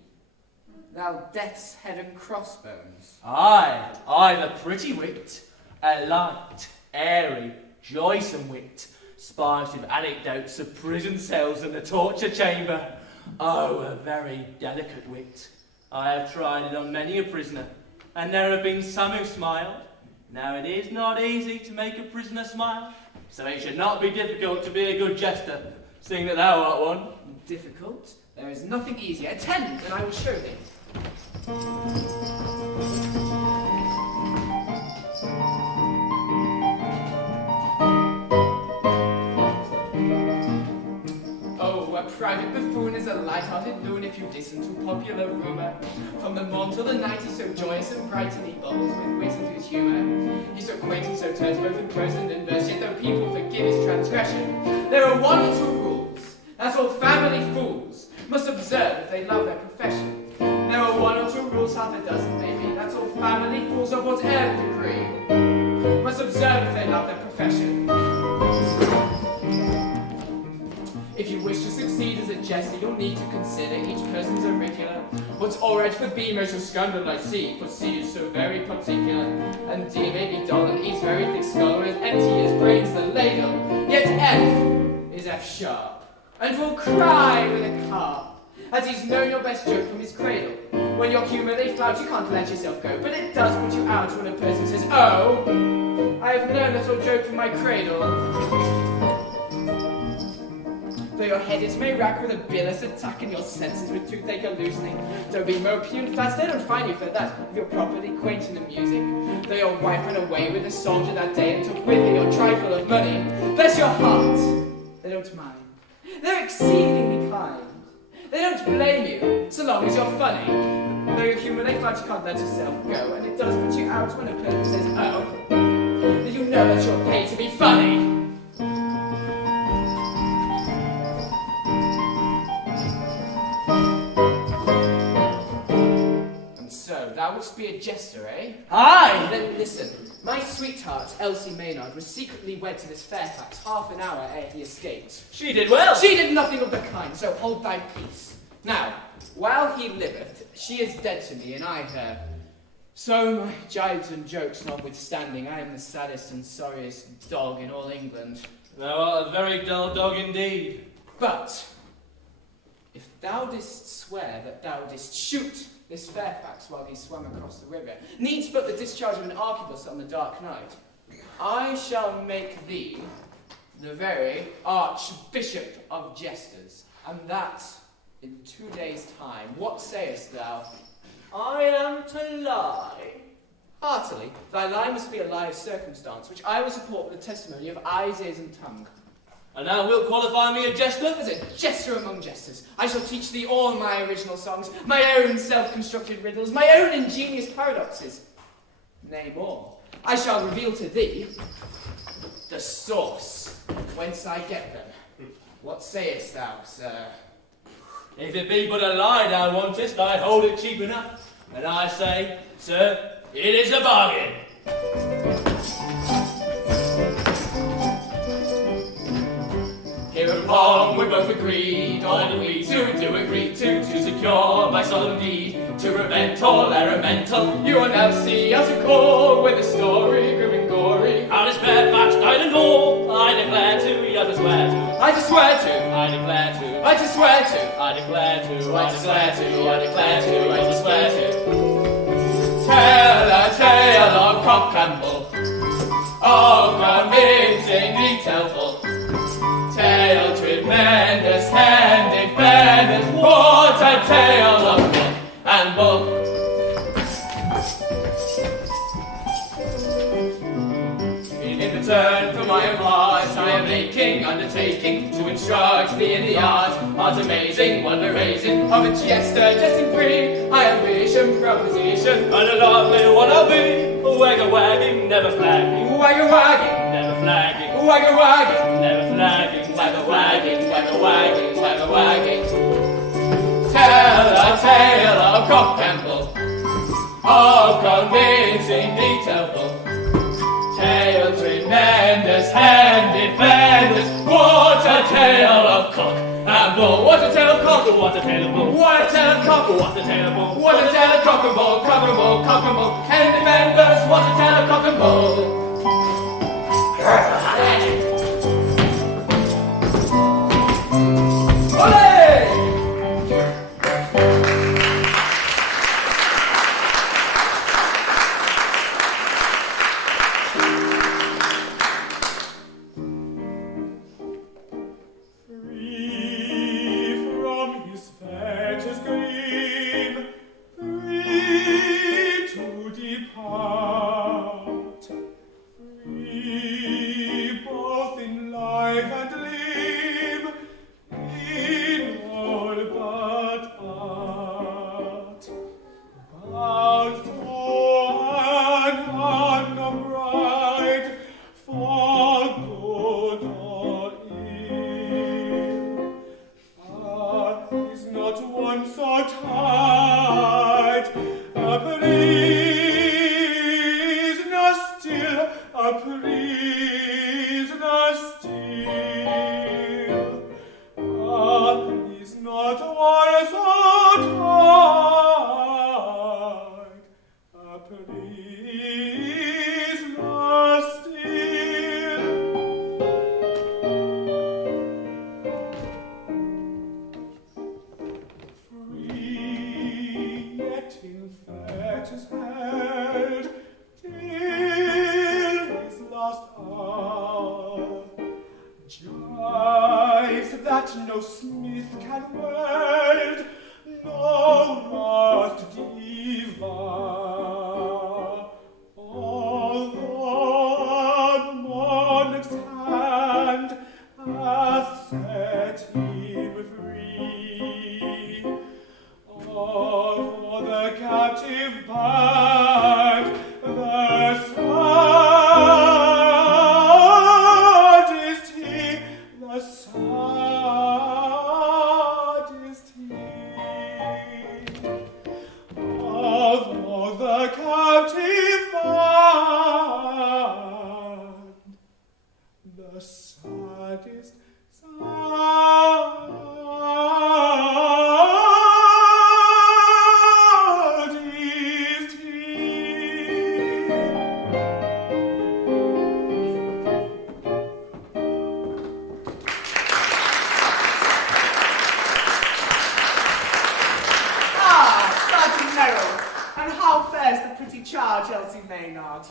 Thou death's head and crossbones. I the pretty wit, a light, airy, joysome wit, spiced with anecdotes of prison cells and the torture chamber. Oh, a very delicate wit. I have tried it on many a prisoner, and there have been some who smiled. Now it is not easy to make a prisoner smile, so it should not be difficult to be a good jester, seeing that thou art one. Difficult? There is nothing easier. Attend, and I will show thee. Oh, a private buffoon is a light-hearted loon if you listen to popular rumour. From the morn till the night he's so joyous and bright, and he bubbles with wit and good humour. He's so quaint and so turns both in prose and in verse, yet though people forgive his transgression, there are 1 or 2 rules that all family fools must observe if they love their profession. There are 1 or 2 rules, half a dozen maybe, that's all family fools of whatever degree must observe if they love their profession. If you wish to succeed as a jester, you'll need to consider each person's irregular. What's alright for B makes a scandal like C, for C is so very particular. And D may be dull and E's very thick skull, as empty as brains the ladle. Yet F is F sharp, and will cry with a carp, as he's known your best joke from his cradle. When your humour they flout, you can't let yourself go, but it does put you out when a person says, oh, I have known that old joke from my cradle. Though your head is may rack with a bilious attack and your senses with toothache are loosening, don't be mopey and fast, they don't find you for that if you're properly quaint and amusing. Though your wife ran away with a soldier that day and took with her your trifle of money, bless your heart, they don't mind. They're exceedingly kind. They don't blame you, so long as you're funny. Though your humour they find you can't let yourself go, and it does put you out when a person says, oh, that you know that you're paid to be funny. And so, thou wouldst be a jester, eh? Aye! Then listen. My sweetheart, Elsie Maynard, was secretly wed to this Fairfax half an hour ere he escaped. She did well! She did nothing of the kind, so hold thy peace. Now, while he liveth, she is dead to me, and I her. So, my gibes and jokes notwithstanding, I am the saddest and sorriest dog in all England. Thou art a very dull dog indeed. But, if thou didst swear that thou didst shoot this Fairfax while he swam across the river, needs but the discharge of an arquebus on the dark night, I shall make thee the very Archbishop of Jesters, and that in 2 days' time. What sayest thou? I am to lie. Heartily, thy lie must be a lie of circumstance, which I will support with the testimony of eyes, ears, and tongue. And thou wilt qualify me a jester? As a jester among jesters, I shall teach thee all my original songs, my own self-constructed riddles, my own ingenious paradoxes. Nay, more, I shall reveal to thee the source whence I get them. What sayest thou, sir? If it be but a lie thou wantest, I hold it cheap enough. And I say, sir, it is a bargain. Hereupon we both agreed, all we two do agree to secure by solemn deed, to prevent all error mental. You will now see us a call with a story grim and gory. How this Fairfax died and all, I declare to, you to swear to. I just swear to, I declare to, I just swear to, I declare to, I declare to, I declare to, I just swear to. Tell a tale of Cock and Bull, of convincing detailful. Tale tremendous and defenders, what a tale of Cock and Bull. In return for my part, I am making undertaking to instruct thee in the art amazing, wonder-raising of a jester, jesting free, high ambition, proposition, and a lovely one I'll be, wagger-wagging, never flagging, wagger-wagging, never flagging, wagger-wagging, never flagging, wagger-wagging, wagger-wagging, wagger-wagging. Tell a tale of Cock and Bull, of convincing detailful. Tale tremendous and defenders, what a tale of Cock and Bull, what a tale of Cock, what a tale of Bull, what a tale of Cock, what a tale of Bull, what a tale of Cock and Bull, Cock and Bull, Cock and Bull, and defenders, what a tale of Cock and Bull.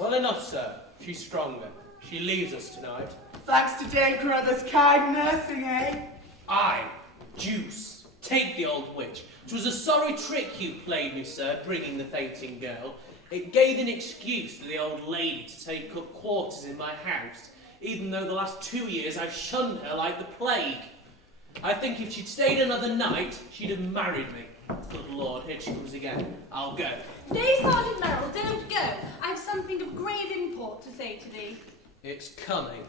Well enough, sir. She's stronger. She leaves us tonight. Thanks to Dame Carruthers' kind nursing, eh? Aye, juice. Take the old witch. 'Twas a sorry trick you played me, sir, bringing the fainting girl. It gave an excuse to the old lady to take up quarters in my house, even though the last 2 years I've shunned her like the plague. I think if she'd stayed another night, she'd have married me. Good Lord, here she comes again. I'll go. Nay, Sergeant Merrill, don't go. I have something of grave import to say to thee. It's coming.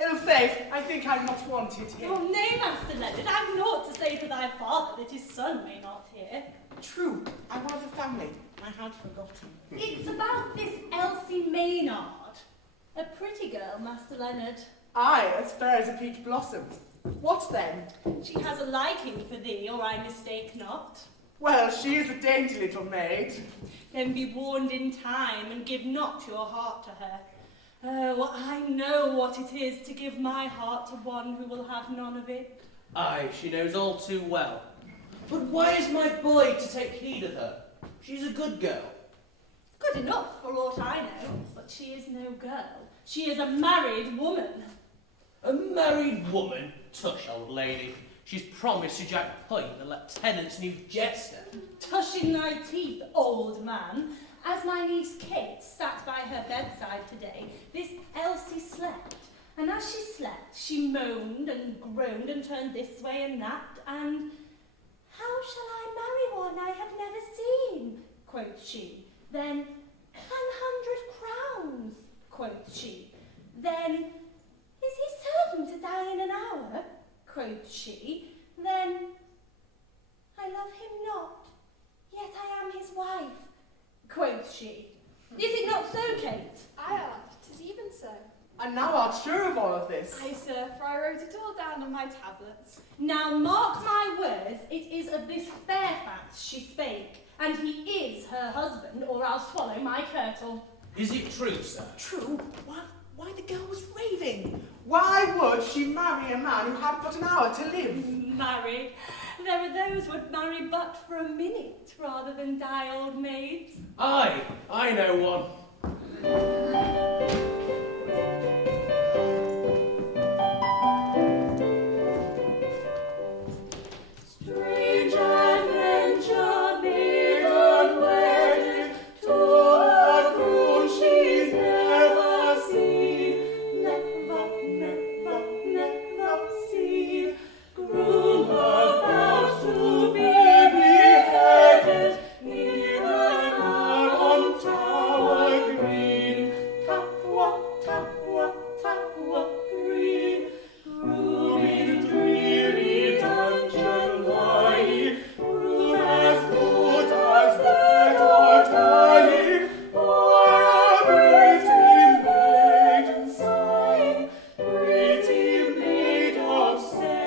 Ill faith, I think I'm not wanted here. Oh, nay, Master Leonard, I've naught to say to thy father that his son may not hear. True, I'm one of the family. I had forgotten. It's about this Elsie Maynard. A pretty girl, Master Leonard. Aye, as fair as a peach blossom. What then? She has a liking for thee, or I mistake not. Well, she is a dainty little maid. Then be warned in time, and give not your heart to her. Oh, I know what it is to give my heart to one who will have none of it. Aye, she knows all too well. But why is my boy to take heed of her? She's a good girl. Good enough, for aught I know, but she is no girl. She is a married woman. A married woman? Tush, old lady. She's promised to Jack Point, the lieutenant's new jester. Tush in thy teeth, old man. As my niece Kate sat by her bedside today, this Elsie slept. And as she slept, she moaned and groaned and turned this way and that, and "How shall I marry one I have never seen?" quoth she. Then, "100 crowns," quoth she. Then, "Is he certain to die in an hour?" quoth she. Then, "I love him not, yet I am his wife," quoth she. Is it not so, Kate? Aye, aunt, 'tis even so. And now art sure of all of this? Aye, sir, for I wrote it all down on my tablets. Now mark my words, it is of this Fairfax she spake, and he is her husband, or I'll swallow my kirtle. Is it true, sir? True? Why the girl was raving. Why would she marry a man who had but an hour to live? Marry? There are those would marry but for a minute, rather than die old maids. Aye, I know one. Strange adventure, maiden wedded to a croon she's never seen, never seen. Groom about to be beheaded, near an hour on Tower Green. Tower Green. Groom in dreary dungeon lying, room as good as dead or dying, for a pretty maiden sighing, pretty maid of 17.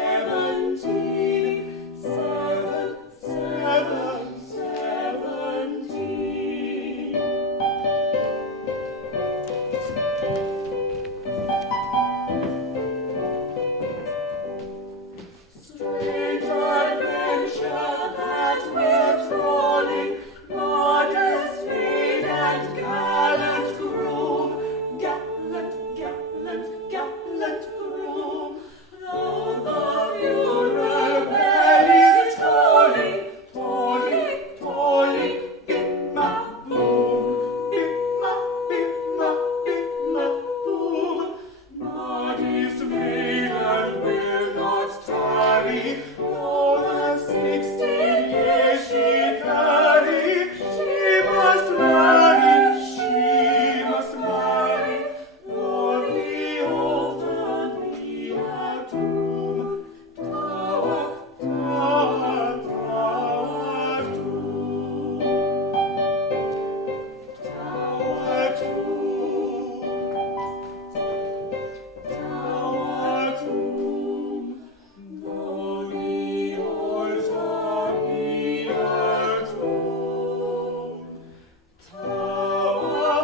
Strange adventure that we're trolling, modest maid and gallant groom, gallant groom. Though the funeral bell is tolling, bim ma boom, bim ma boom. Modest maiden will not tarry, more than 16 years she carry. She must marry, or we often be at doom. Tower doom. Tower doom. Tower doom. Though the altar be at home. Tower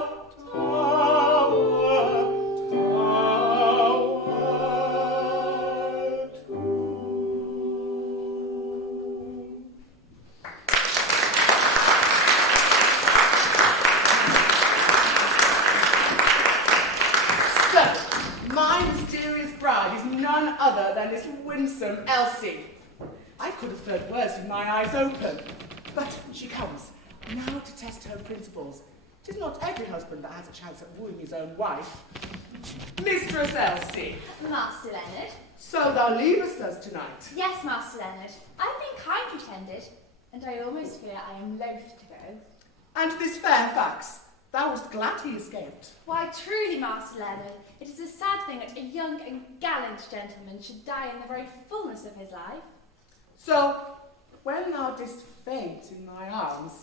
Sir, my mysterious bride is none other than this winsome Elsie. I could have heard words with my eyes open. But she comes, now to test her principles. 'Tis not every husband that has a chance at wooing his own wife. Mistress Elsie, Master Leonard. so thou leavest us tonight. Yes, Master Leonard. I've been kind pretended, and I almost fear I am loath to go. And this Fairfax, thou wast glad he escaped. Why, truly, Master Leonard, it is a sad thing that a young and gallant gentleman should die in the very fullness of his life. So, when thou didst faint in my arms,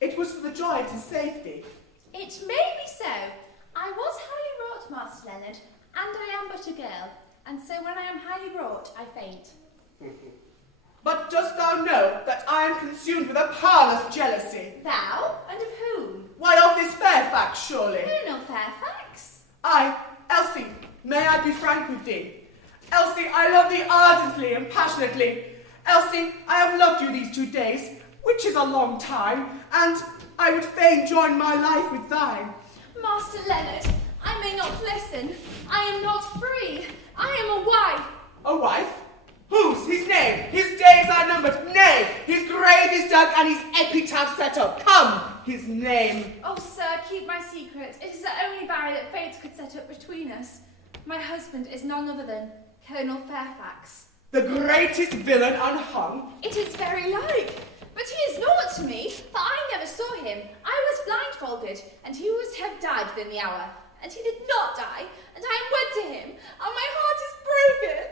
it was for the joy to safety. It may be so. I was highly wrought, Master Leonard, and I am but a girl, and so when I am highly wrought, I faint. But dost thou know that I am consumed with a parlous jealousy? Thou? And of whom? Why, of this Fairfax, surely. Colonel Fairfax? I, Elsie, may I be frank with thee? Elsie, I love thee ardently and passionately. Elsie, I have loved you these 2 days, which is a long time, and I would fain join my life with thine. Master Leonard, I may not listen. I am not free. I am a wife. A wife? Whose? His name? His days are numbered. Nay, his grave is dug and his epitaph set up. Come, his name. Oh, sir, keep my secret. It is the only barrier that fate could set up between us. My husband is none other than Colonel Fairfax. The greatest villain unhung? It is very like. But he is naught to me, for I never saw him. I was blindfolded, and he was to have died within the hour. And he did not die, and I am wed to him, and my heart is broken.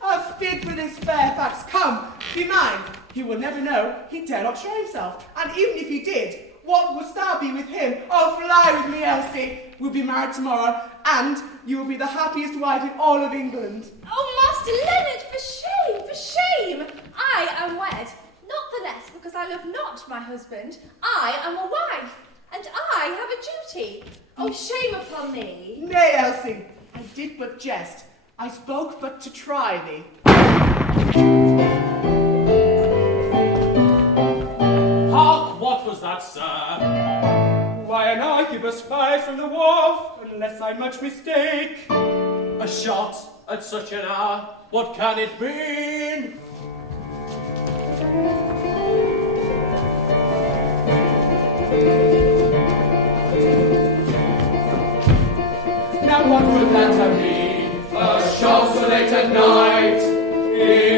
Have feared for this Fairfax. Come, be mine. He will never know. He dare not show himself. And even if he did, what wouldst thou be with him? Oh, fly with me, Elsie. We'll be married tomorrow, and you will be the happiest wife in all of England. Oh, Master Leonard, for shame, for shame. I am wed, not the less because I love not my husband. I am a wife, and I have a duty. Oh, shame upon me. Nay, Elsie, I did but jest. I spoke but to try thee. Hark, what was that, sir? Why, an arquebus flies from the wharf, unless I much mistake. A shot at such an hour, what can it mean? Now what would that have been? A shot so late at night,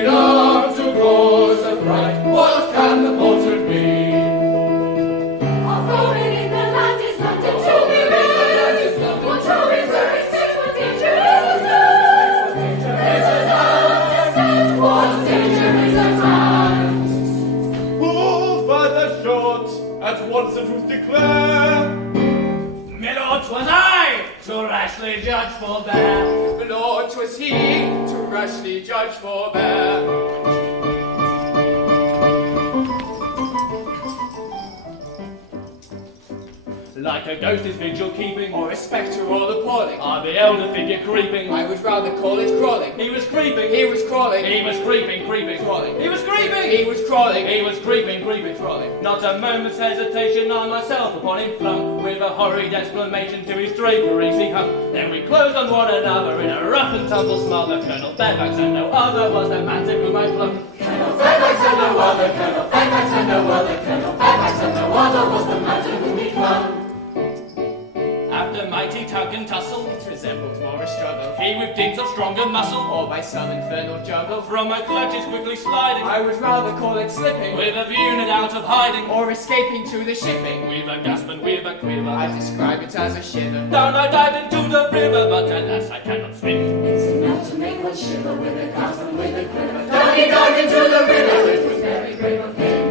enough to cause a fright. What can the portrait mean? Although in the land is London to be read, what true is very safe, what danger is at hand? What danger is at hand? Who'll fire that shot at once the truth declare? Milord, 'twas I to rashly judge forbear. Lord, 'twas he to rashly judge forbear. Like a ghost is vigil keeping, Or a spectre all appalling. or the elder figure creeping. I would rather call it crawling. He was creeping, He was crawling. he was creeping, creeping, Crawling. He was creeping, He was crawling. he was creeping, creeping, Crawling. Not a moment's hesitation, I myself upon him flung. With a horrid exclamation to his draperies he hung. Then we closed on one another in a rough and tumble smother. Colonel Fairfax and no other was the man to whom I clung. Colonel Fairfax and no other, Colonel Fairfax and no other, Colonel Fairfax and no other was the man to whom he clung. After mighty tug and tussle, It resembled more a struggle, he with dint of stronger muscle, or by some infernal juggle. from my clutches quickly sliding, I would rather call it slipping, with a view and out of hiding, or escaping through the shipping. with a gasp and with a quiver. I describe it as a shiver. Down I dived into the river, but alas I cannot swim. It's enough to make one shiver with a gasp and with a quiver. Down he dived into the river, it was very brave of him.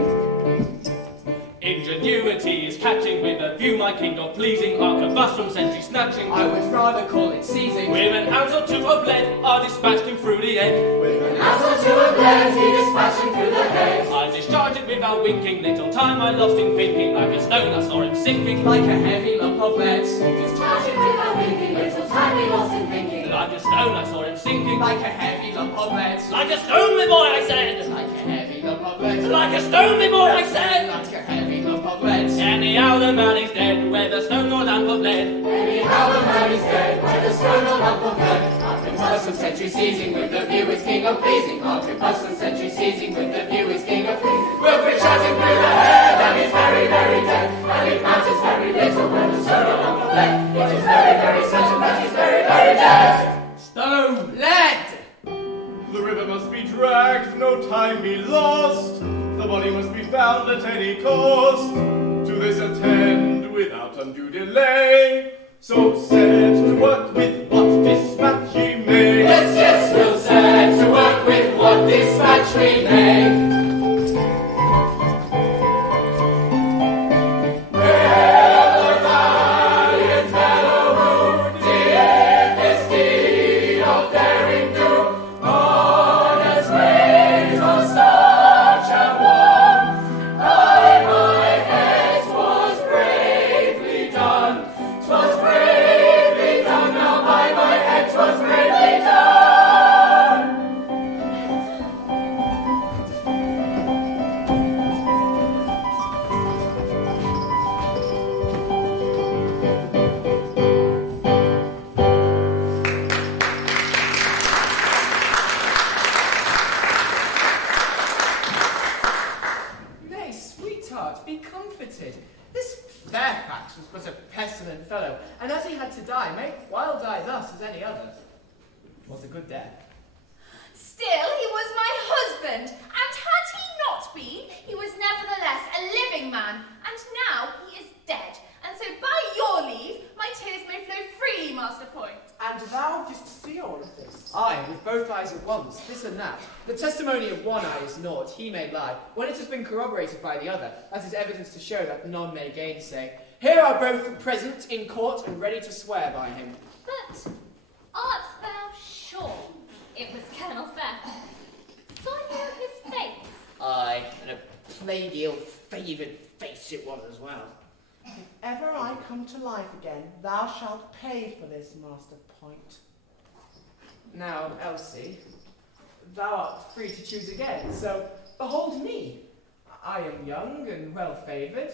Ingenuity is catching, with a view my king of pleasing, arquebus from sentry snatching. I would rather call it seizing. With an ounce or two of lead, I dispatched him through the head. With an ounce or two of lead, he dispatched him through the head. I discharged it without winking, little time I lost in thinking, like a stone I saw him sinking. Like a heavy lump of lead, he discharged him without winking, little time he lost in thinking. Like a stone I saw him sinking. Like a heavy lump of lead, Like a stone, me boy, I said. like a heavy lump of lead, Like a stone, me boy, I said. like a heavy lump of lead. Anyhow the man is dead, whether stone or lamp of lead. Anyhow how the man is dead, where the stone old uncle fled. After past and century seizing with the view is king of pleasing. After past and century seizing with the view is king of pleasing. Wilfred shouting through the hair that he's very, very dead. And it matters very little where the stone old uncle fled. It is very, very certain that he's very, very dead. Stone! Lead! The river must be dragged, no time be lost. The body must be found at any cost. To this attend without undue delay. So set to work with what dispatch ye may. Yes, yes, we'll set to work with what dispatch we may. Was a good death. Still, he was my husband, and had he not been, he was nevertheless a living man, and now he is dead. And so, by your leave, my tears may flow freely, Master Point. And thou didst see all of this? Aye, with both eyes at once, this and that. The testimony of one eye is naught, he may lie, when it has been corroborated by the other, as is evidence to show that none may gainsay. Here are both present in court and ready to swear by him. But art thou sure it was Colonel Fairfax? Saw you his face? Aye, and a plague ill-favoured face it was as well. If ever I come to life again, thou shalt pay for this, Master Point. Now, Elsie, thou art free to choose again, so behold me. I am young and well-favoured.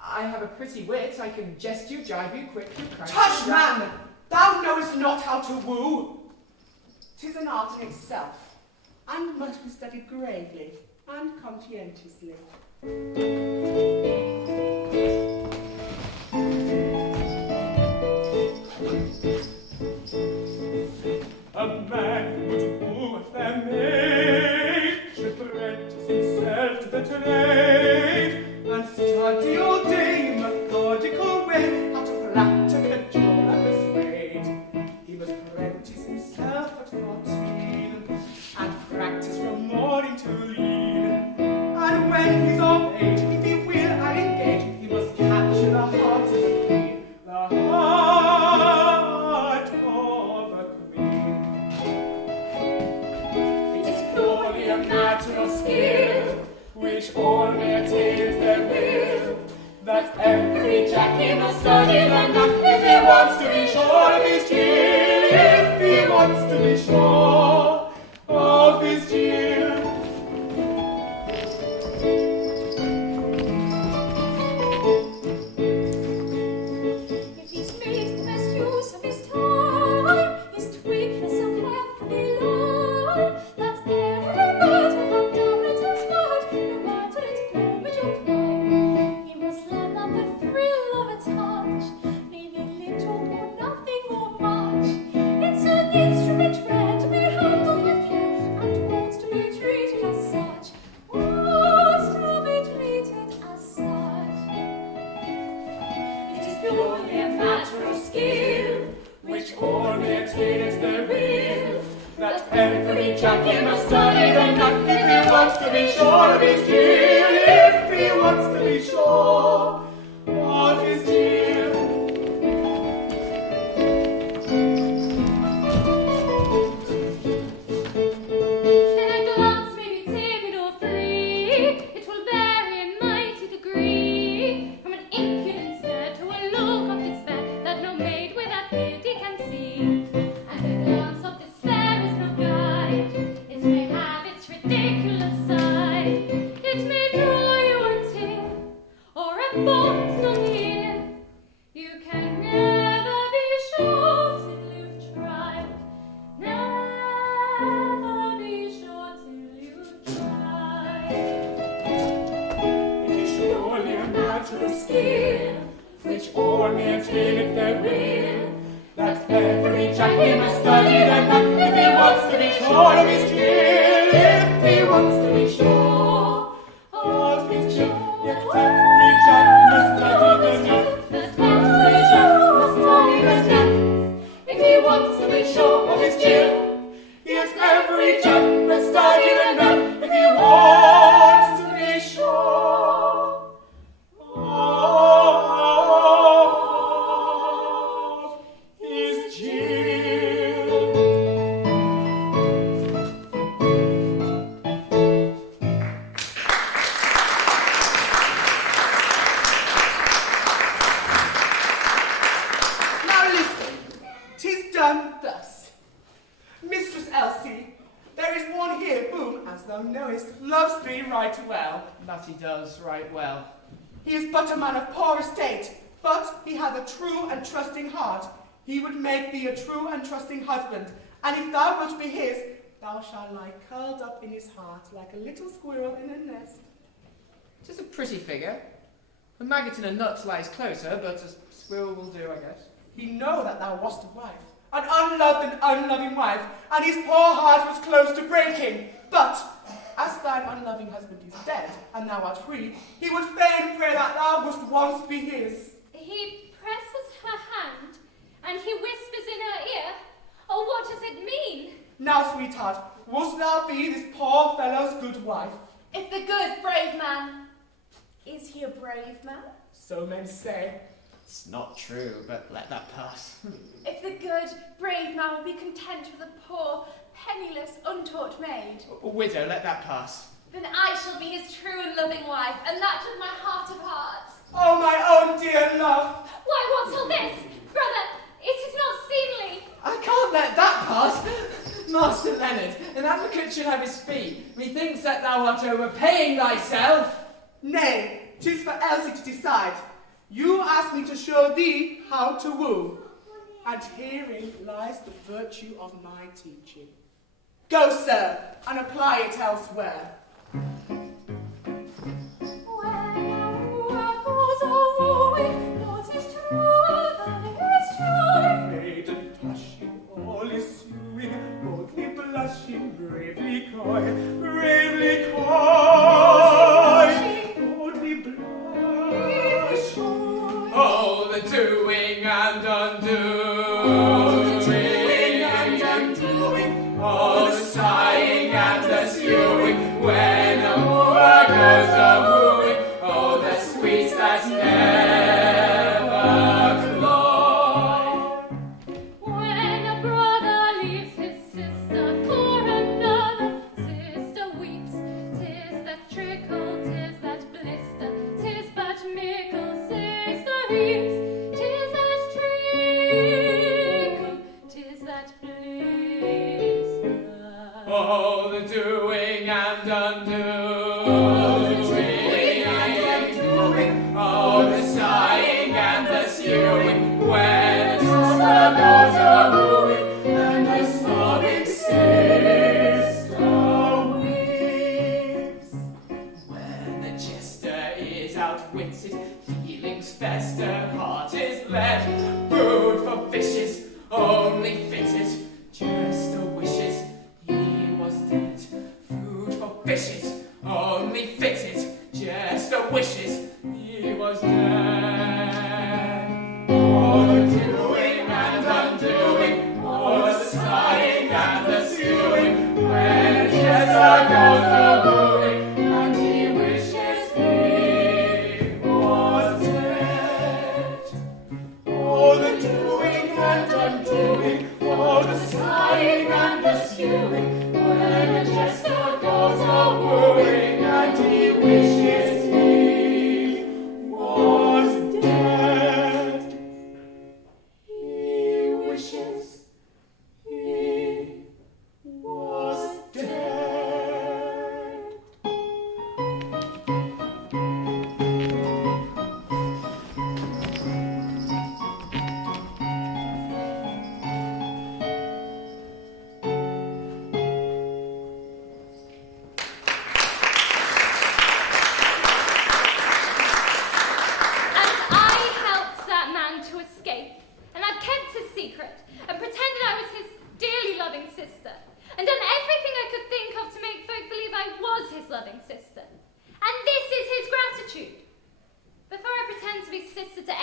I have a pretty wit, I can jest you, jibe you, quickly, crank Tush, you. man! Thou knowest not how to woo. 'Tis an art in itself, and must be studied gravely and conscientiously. A man would woo a fair maid, should apprentice himself to the trade, And study all day in methodical way how to flatter, cajole, and persuade. He must apprentice himself at 14, and practice from morning till even. And when he's of age, if he will and engage, he must capture the heart of the queen, the heart of a queen. It is purely a matter of skill, which all may attain if they will, that every Jackie must study the nut if he wants to be sure of his Jill, if he wants to be sure of his Jill. If he's made the best use of his time, his twig has so carefully lined, that every bird will have done it as good, no matter its plumage or climb. He must learn that the thrill of a touch may be little or nothing or much. It's an instrument rare to be handled with care, and wants to be treated as such. Wants to be treated as such. It is purely a matter of skill, which all may attain at their will, that every Jackie must study the nut if he wants to be sure of his Jill, if he wants to be sure of his Jill. Then a glance may be timid or free, it will vary in mighty degree, from an impudent stare to a look of despair that no maid without pity can see. And a glance of despair is no guide, it may have its ridiculous side, it natural skill, which all may attain if they will. That every Jack he must study them up if he wants to be sure of his skill. If he wants to be sure of his skill, yet every Jack must study them up. That every Jack must study them up if he wants to be sure of his skill. Yes, every Jack must study them up if he wants to be sure of his Jill. Now listen, 'tis done thus. Mistress Elsie, there is one here whom, as thou knowest, loves thee right well. That he does right well. He is but a man of poor estate, but he hath a true and trusting heart. He would make thee a true and trusting husband, and if thou wilt be his, thou shalt lie curled up in his heart like a little squirrel in a nest. 'Tis a pretty figure. A maggot in a nut lies closer, but a squirrel will do, I guess. He know that thou wast a wife, an unloved and unloving wife, and his poor heart was close to breaking. But as thine unloving husband is dead, and thou art free, he would fain pray that thou wouldst once be his. He presses her hand, and he whispers in her ear, oh, what does it mean? Now, sweetheart, wouldst thou be this poor fellow's good wife? If the good, brave man. Is he a brave man? So men say. It's not true, but let that pass. If the good, brave man will be content with a poor, penniless, untaught maid, A widow, let that pass. then I shall be his true and loving wife, and that with my heart of hearts. Oh, my own dear love! Why, what's all this? Brother, it is not seemly. I can't let that pass. Master Leonard, an advocate should have his fee. Methinks that thou art overpaying thyself. Nay, 'tis for Elsie to decide. You asked me to show thee how to woo, and herein lies the virtue of my teaching. Go, sir, and apply it elsewhere. Maiden blushing, all is suing, boldly blushing, bravely coy, bravely coy, boldly blushing. Oh, the doing and undoing, oh, the sighing and the sewing, when a wooer goes a-wooing, oh, the sweets that never cloy. When a brother leaves his sister for another, sister weeps. 'Tis that trickle, 'tis that blister, 'tis but mickle, sister heaps. 'Tis that trickle, 'tis that blister. Oh, the doing and undoing, oh, the sighing and the sewing, when a sister goes a-wooing, and the sobbing sister weeps. When the jester is outwitted, feelings fester, heart is led, food for fishes, only fitted, just a wishes, he was dead. Food for fishes, only fitted, just a wishes, he was dead. Oh, the doing and undoing, oh, the sighing and the sewing, when a jester goes a-wooing, and he wishes he was dead. Oh, the doing and undoing, oh, the sighing and the sewing, when a jester goes a-wooing, and he wishes he was dead.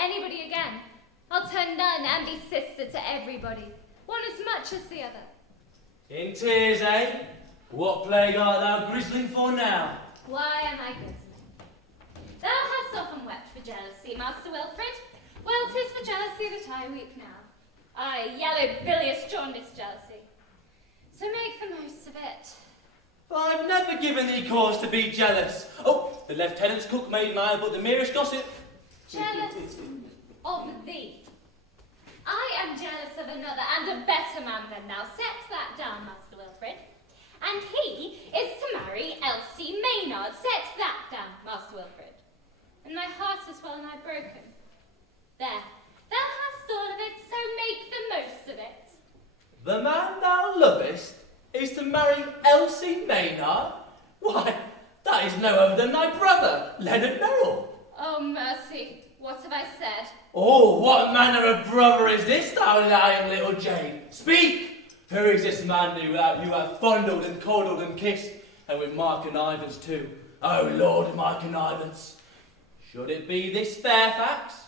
anybody again. I'll turn nun and be sister to everybody, one as much as the other. In tears, eh? What plague art thou grizzling for now? Why am I grizzling? Thou hast often wept for jealousy, Master Wilfred. Well, 'tis for jealousy that I weep now. Aye, yellow, bilious, jaundiced jealousy. So make the most of it. I've never given thee cause to be jealous. Oh, the lieutenant's cook made mine but the merest gossip. Jealous of thee. I am jealous of another and a better man than thou. Set that down, Master Wilfred. And he is to marry Elsie Maynard. Set that down, Master Wilfred. And my heart is well nigh broken. There, thou hast all of it, so make the most of it. The man thou lovest is to marry Elsie Maynard? Why, that is no other than thy brother, Leonard Merrill. Oh, mercy, what have I said? Oh, what manner of brother is this, thou lying little jade? Speak! Who is this man who you have fondled and coddled and kissed, and with my connivance too? Oh, Lord, my connivance. Should it be this Fairfax?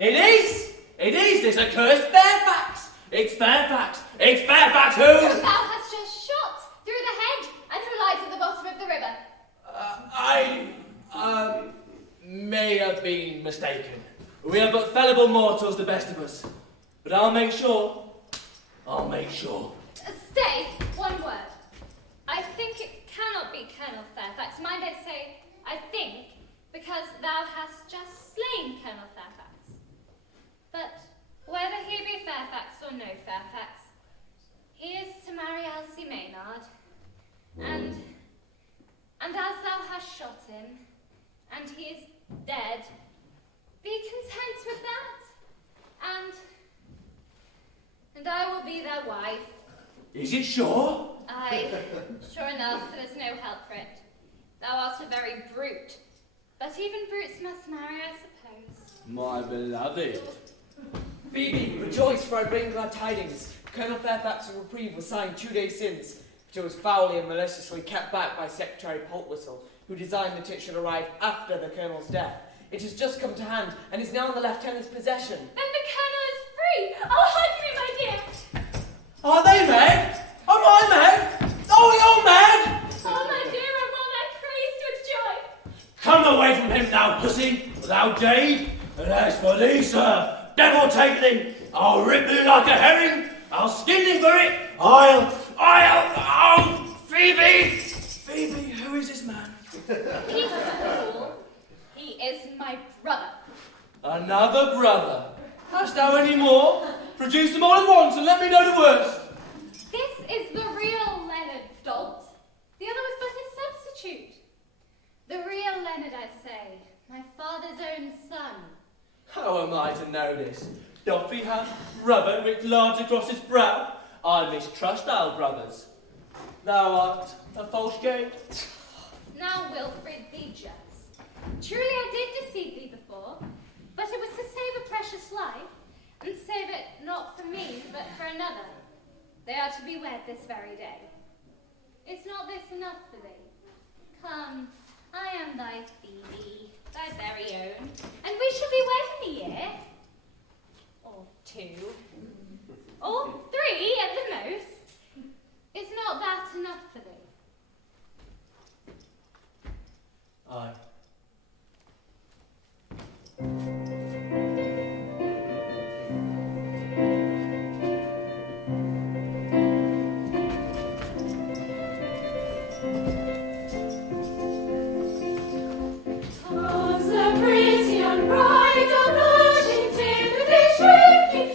It is! It is this accursed Fairfax! It's Fairfax! It's Fairfax who? Whom thou hast just shot through the head, and who lies at the bottom of the river. I may have been mistaken. We are but fallible mortals, the best of us. But I'll make sure. I'll make sure. Stay, one word. I think it cannot be Colonel Fairfax. Mind I say, I think, because thou hast just slain Colonel Fairfax. But whether he be Fairfax or no Fairfax, he is to marry Elsie Maynard. And as thou hast shot him, and he is dead, be content with that. And I will be their wife. Is it sure? Aye, sure enough, there's no help for it. Thou art a very brute. But even brutes must marry, I suppose. My beloved. Phoebe, rejoice, for I bring glad tidings. Colonel Fairfax's reprieve was signed 2 days since, but it was foully and maliciously kept back by Secretary Poltwhistle, who designed that it should arrive after the Colonel's death. It has just come to hand, and is now in the Lieutenant's possession. Then the Colonel is free! Oh, hug me, my dear! Are they mad? Am I mad? Oh, you're mad! Oh, my dear, I'm well nigh crazed with joy. Come away from him, thou pussy, thou jade. And as for thee, sir, devil take thee. I'll rip thee like a herring. I'll skin thee for it. Oh, Phoebe! Phoebe, who is this man? He's a fool. He is my brother. Another brother. Hast thou any more? Produce them all at once and let me know the worst. This is the real Leonard Dolt. The other was but his substitute. The real Leonard, I say, my father's own son. How am I to know this? Doth he have rubber writ large across his brow? I mistrust our brothers. Thou art a false jade. Now, Wilfred, be just. Truly I did deceive thee before, but it was to save a precious life, and save it not for me, but for another. They are to be wed this very day. Is not this enough for thee? Come, I am thy Phoebe, thy very own, and we shall be wed in a year. Or 2. Or 3 at the most. Is not that enough for thee? Aye. Once a pretty young bride, a blushing timidly shrinking,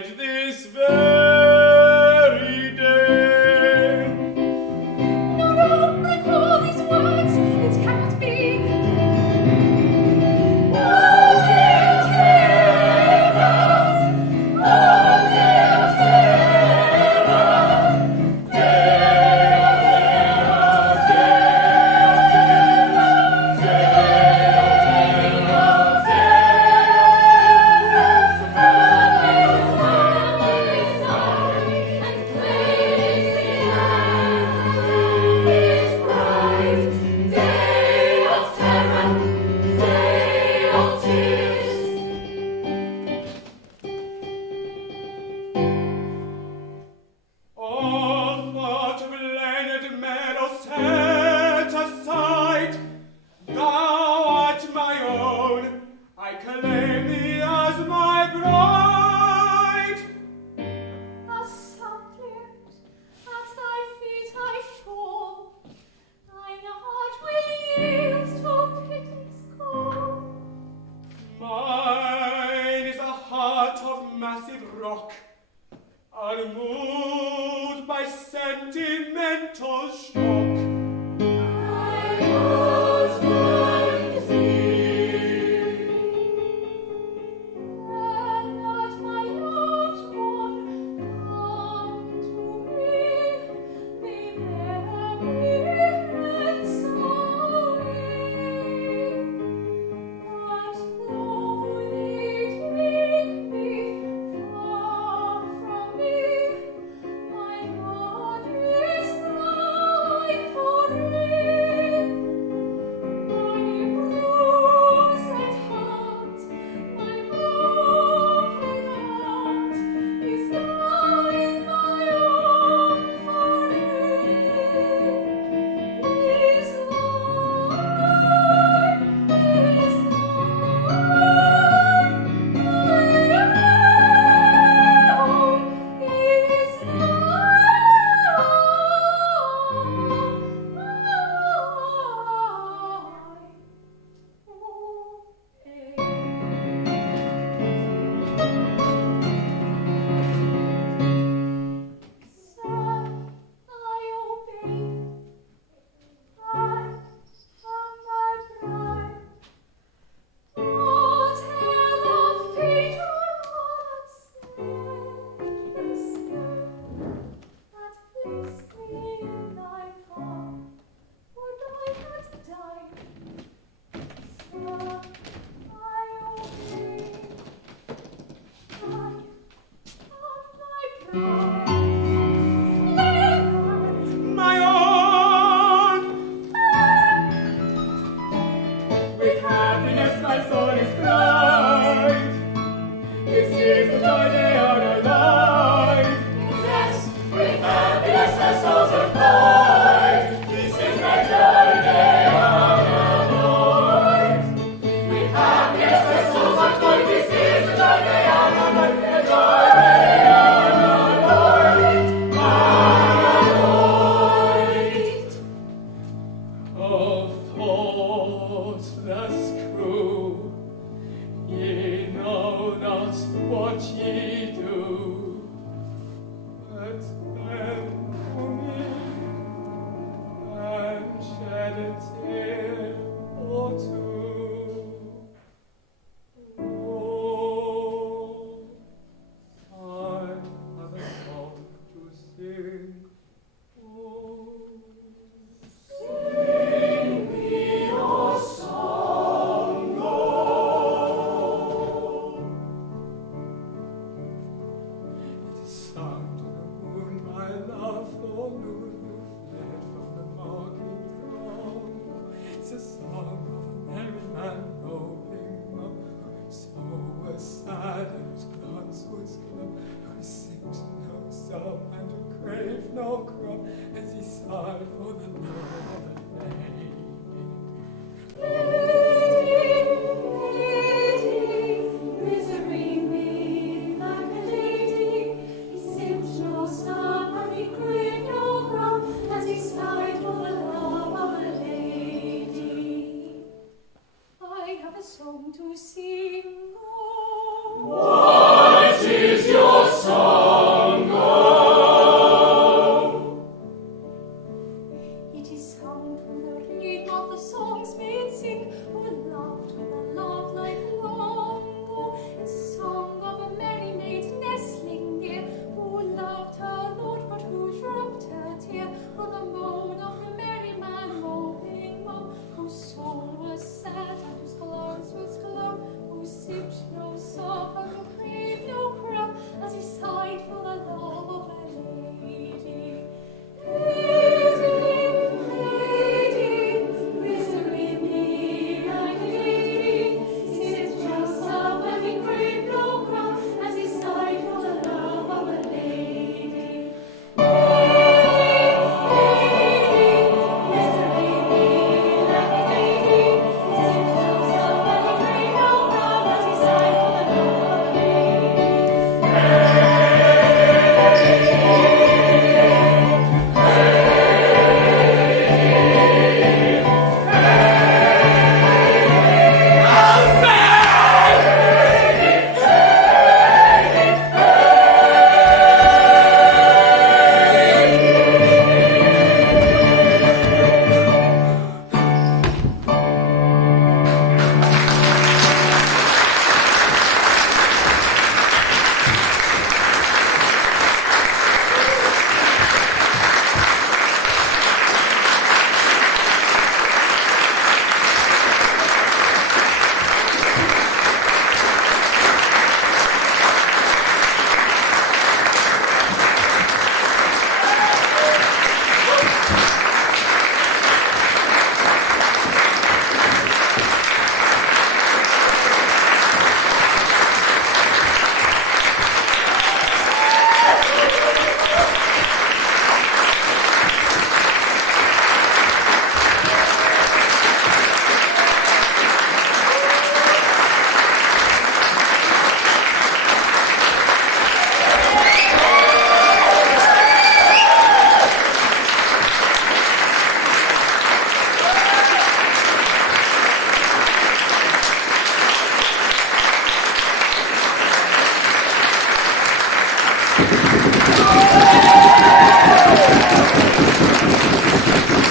died this very day. No, no, recall these words, it cannot be. Oh, dear terror, oh, dear terror, All thought of Leonard Meadow set aside. Thou art my own, I claim thee as my bride. As suppliant at thy feet I fall, thine heart will yield to pity's call. Mine is a heart of massive rock, unmoved by sentimental shock. I was blind thee, and that my loved one come to me, be very and sorry, that though thee take me far from me, my God is thine forever. My bruised heart, my broken heart is thine, my own forever. Is thine, is My own! With happiness my soul is bright. This is the joy they are alive. Yes, with happiness our souls are bright. This is the joy they are alive. With happiness our souls are bright. This is the joy they are alive. The joy they are alive. Alive. Of thoughtless crew, ye know not what ye do. Attend to me, and shed a tear or two. Oh, I have a song to sing. Oh, Sing me your song, Lord. it is sung to the moon, my love, forlorn, who fled from the mocking throng. It's a song of a merry man roving up, whose soul was sad and whose glance was glum, who sings no psalm and who craved no crumb, as he sighed for the love of a lady. Misery me like a lady, he sipped no snuff and he craved no crumb, as he sighed for the love of a lady. I have a song to sing. What is your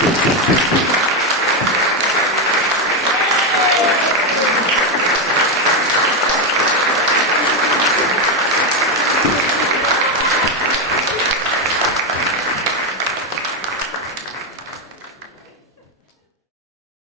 Thank you.